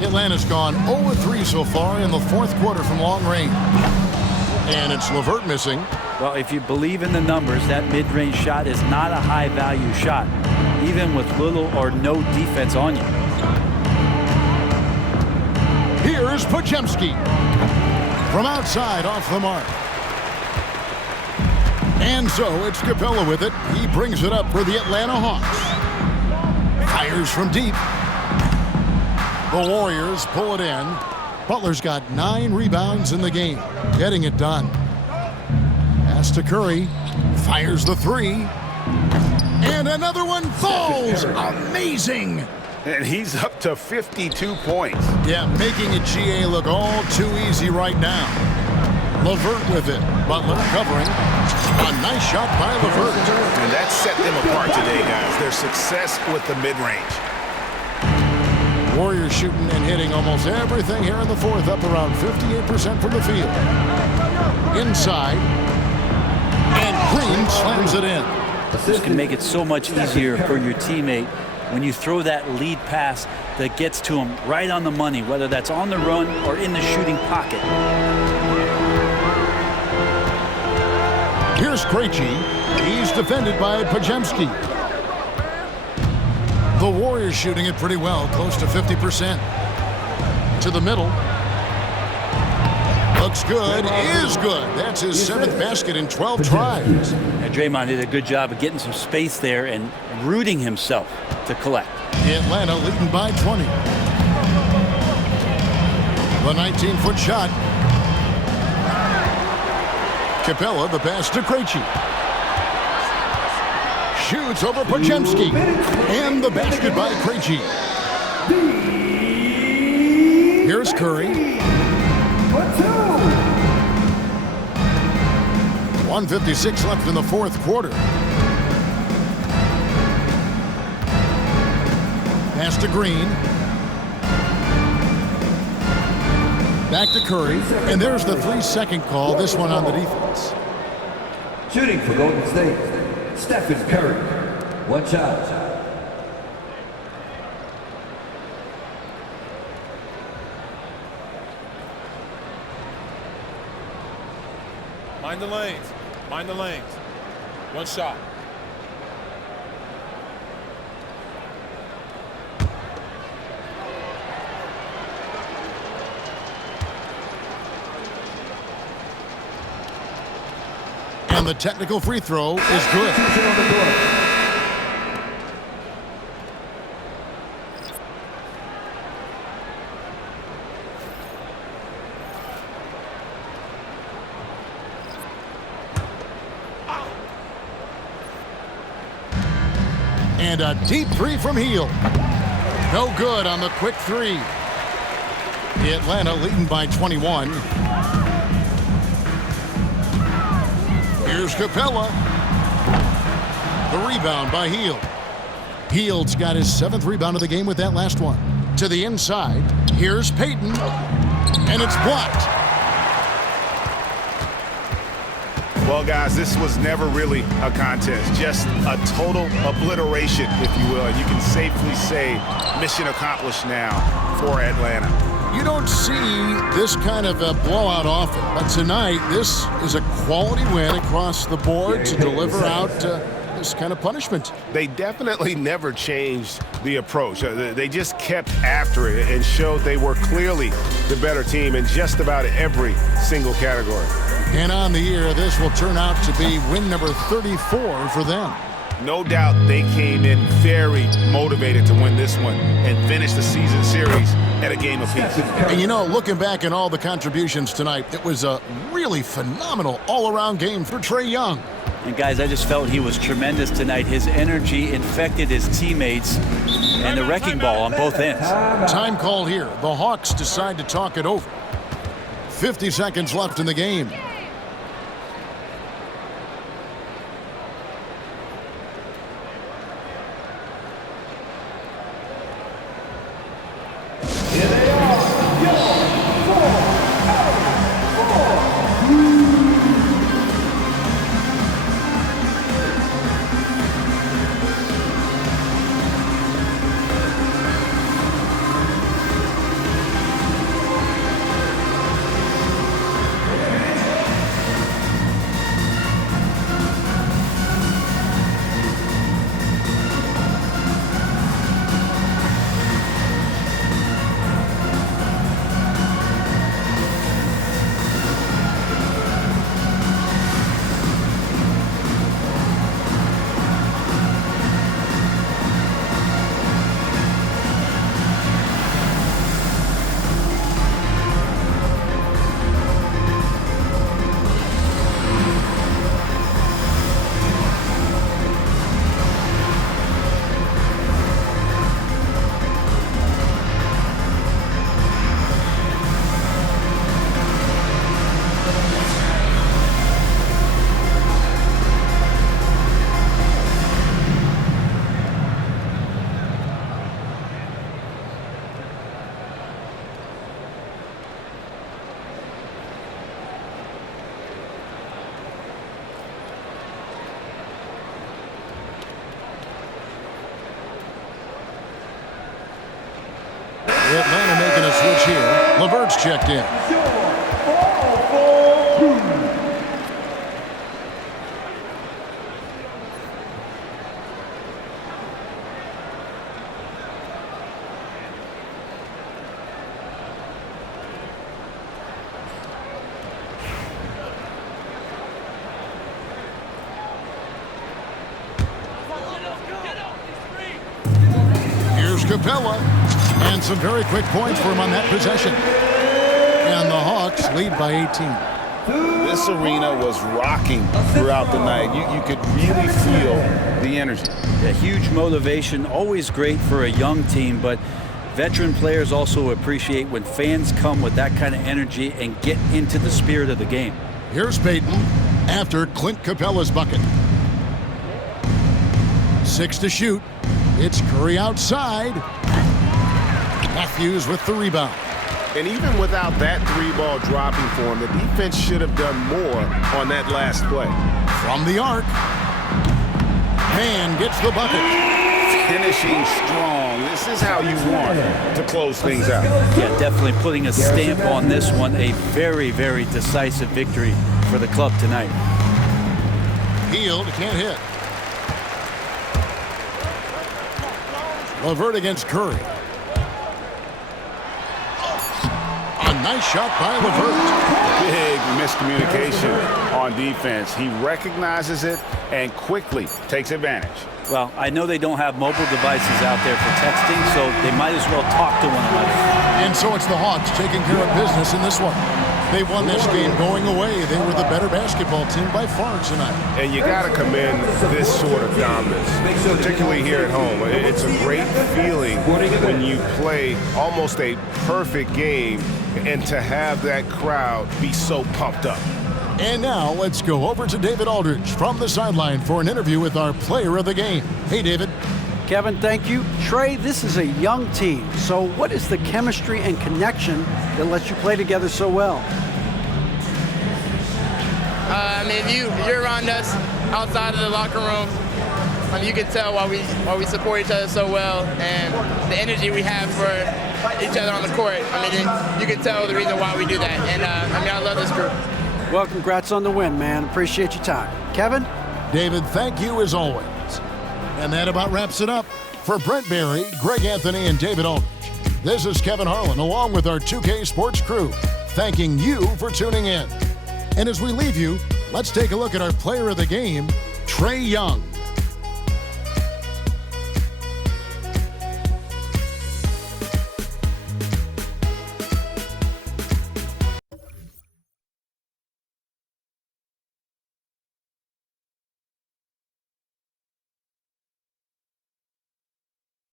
Atlanta's gone 0-3 so far in the 4th quarter from long range. And it's LeVert missing. Well, if you believe in the numbers, that mid-range shot is not a high-value shot, even with little or no defense on you. Here's Podziemski. From outside, off the mark. And so it's Capella with it. He brings it up for the Atlanta Hawks. Fires from deep. The Warriors pull it in. Butler's got 9 rebounds in the game, getting it done. Pass to Curry. Fires the 3. And another one falls. Amazing. And he's up to 52 points. Yeah, making a GA look all too easy right now. LeVert with it. Butler covering. A nice shot by LeVert. And that set them apart today, guys. Their success with the mid-range. Warriors shooting and hitting almost everything here in the 4th, up around 58% from the field. Inside. And Green slams it in. This can make it so much easier for your teammate when you throw that lead pass that gets to him right on the money, whether that's on the run or in the shooting pocket. Here's Krejci. He's defended by Podziemski. The Warriors shooting it pretty well, close to 50%. To the middle. Looks good, is good. That's his 7th basket in 12 tries. Now, Draymond did a good job of getting some space there and rooting himself to collect. Atlanta leading by 20. The 19-foot shot. Capella, the pass to Krejci. Shoots over Podziemski. And the basket by Krejci. Here's Curry. 1:56 left in the 4th quarter. Pass to Green. Back to Curry. And there's the 3-second call, this one on the defense. Shooting for Golden State, Stephen Curry. 1 shot. Mind the lanes. Mind the lanes. 1 shot. And the technical free throw is good. And a deep 3 from Hield. No good on the quick 3. The Atlanta leading by 21. Here's Capella. The rebound by Hield. Hield's got his 7th rebound of the game with that last one. To the inside. Here's Payton. And it's blocked. Well, guys, this was never really a contest. Just a total obliteration, if you will. And you can safely say mission accomplished now for Atlanta. You don't see this kind of a blowout often, but tonight this is a quality win across the board to deliver out this kind of punishment. They definitely never changed the approach. They just kept after it and showed they were clearly the better team in just about every single category. And on the year, this will turn out to be win number 34 for them. No doubt they came in very motivated to win this one and finish the season series at a game apiece. And you know, looking back at all the contributions tonight, it was a really phenomenal all-around game for Trae Young. And guys, I just felt he was tremendous tonight. His energy infected his teammates and the wrecking ball on both ends. Time call here. The Hawks decide to talk it over. 50 seconds left in the game. LeVert's checked in. Here's Capella, and some very quick points for him on that possession. And the Hawks lead by 18. This arena was rocking throughout the night. You could really feel the energy. A huge motivation, always great for a young team, but veteran players also appreciate when fans come with that kind of energy and get into the spirit of the game. Here's Peyton after Clint Capella's bucket. 6 to shoot. It's Curry outside. Matthews with the rebound. And even without that 3-ball dropping for him, the defense should have done more on that last play. From the arc. Man gets the bucket. Finishing strong. This is how you want to close things out. Yeah, definitely putting a stamp on this one. A very, very decisive victory for the club tonight. Healed, can't hit. LeVert against Curry. A nice shot by LeVert. Big miscommunication on defense. He recognizes it and quickly takes advantage. Well, I know they don't have mobile devices out there for texting, so they might as well talk to one another. And so it's the Hawks taking care of business in this one. They won this game going away. They were the better basketball team by far tonight. And you got to commend this sort of dominance, particularly here at home. It's a great feeling when you play almost a perfect game and to have that crowd be so pumped up. And now let's go over to David Aldridge from the sideline for an interview with our player of the game. Hey, David. Kevin, thank you. Trae, this is a young team. So what is the chemistry and connection that lets you play together so well? I mean, if you're around us outside of the locker room, you can tell why we support each other so well and the energy we have for each other on the court. I mean, you can tell the reason why we do that. And I love this group. Well, congrats on the win, man. Appreciate your time. Kevin? David, thank you as always. And that about wraps it up. For Brent Barry, Greg Anthony, and David Aldridge, this is Kevin Harlan along with our 2K Sports crew, thanking you for tuning in. And as we leave you, let's take a look at our player of the game, Trae Young.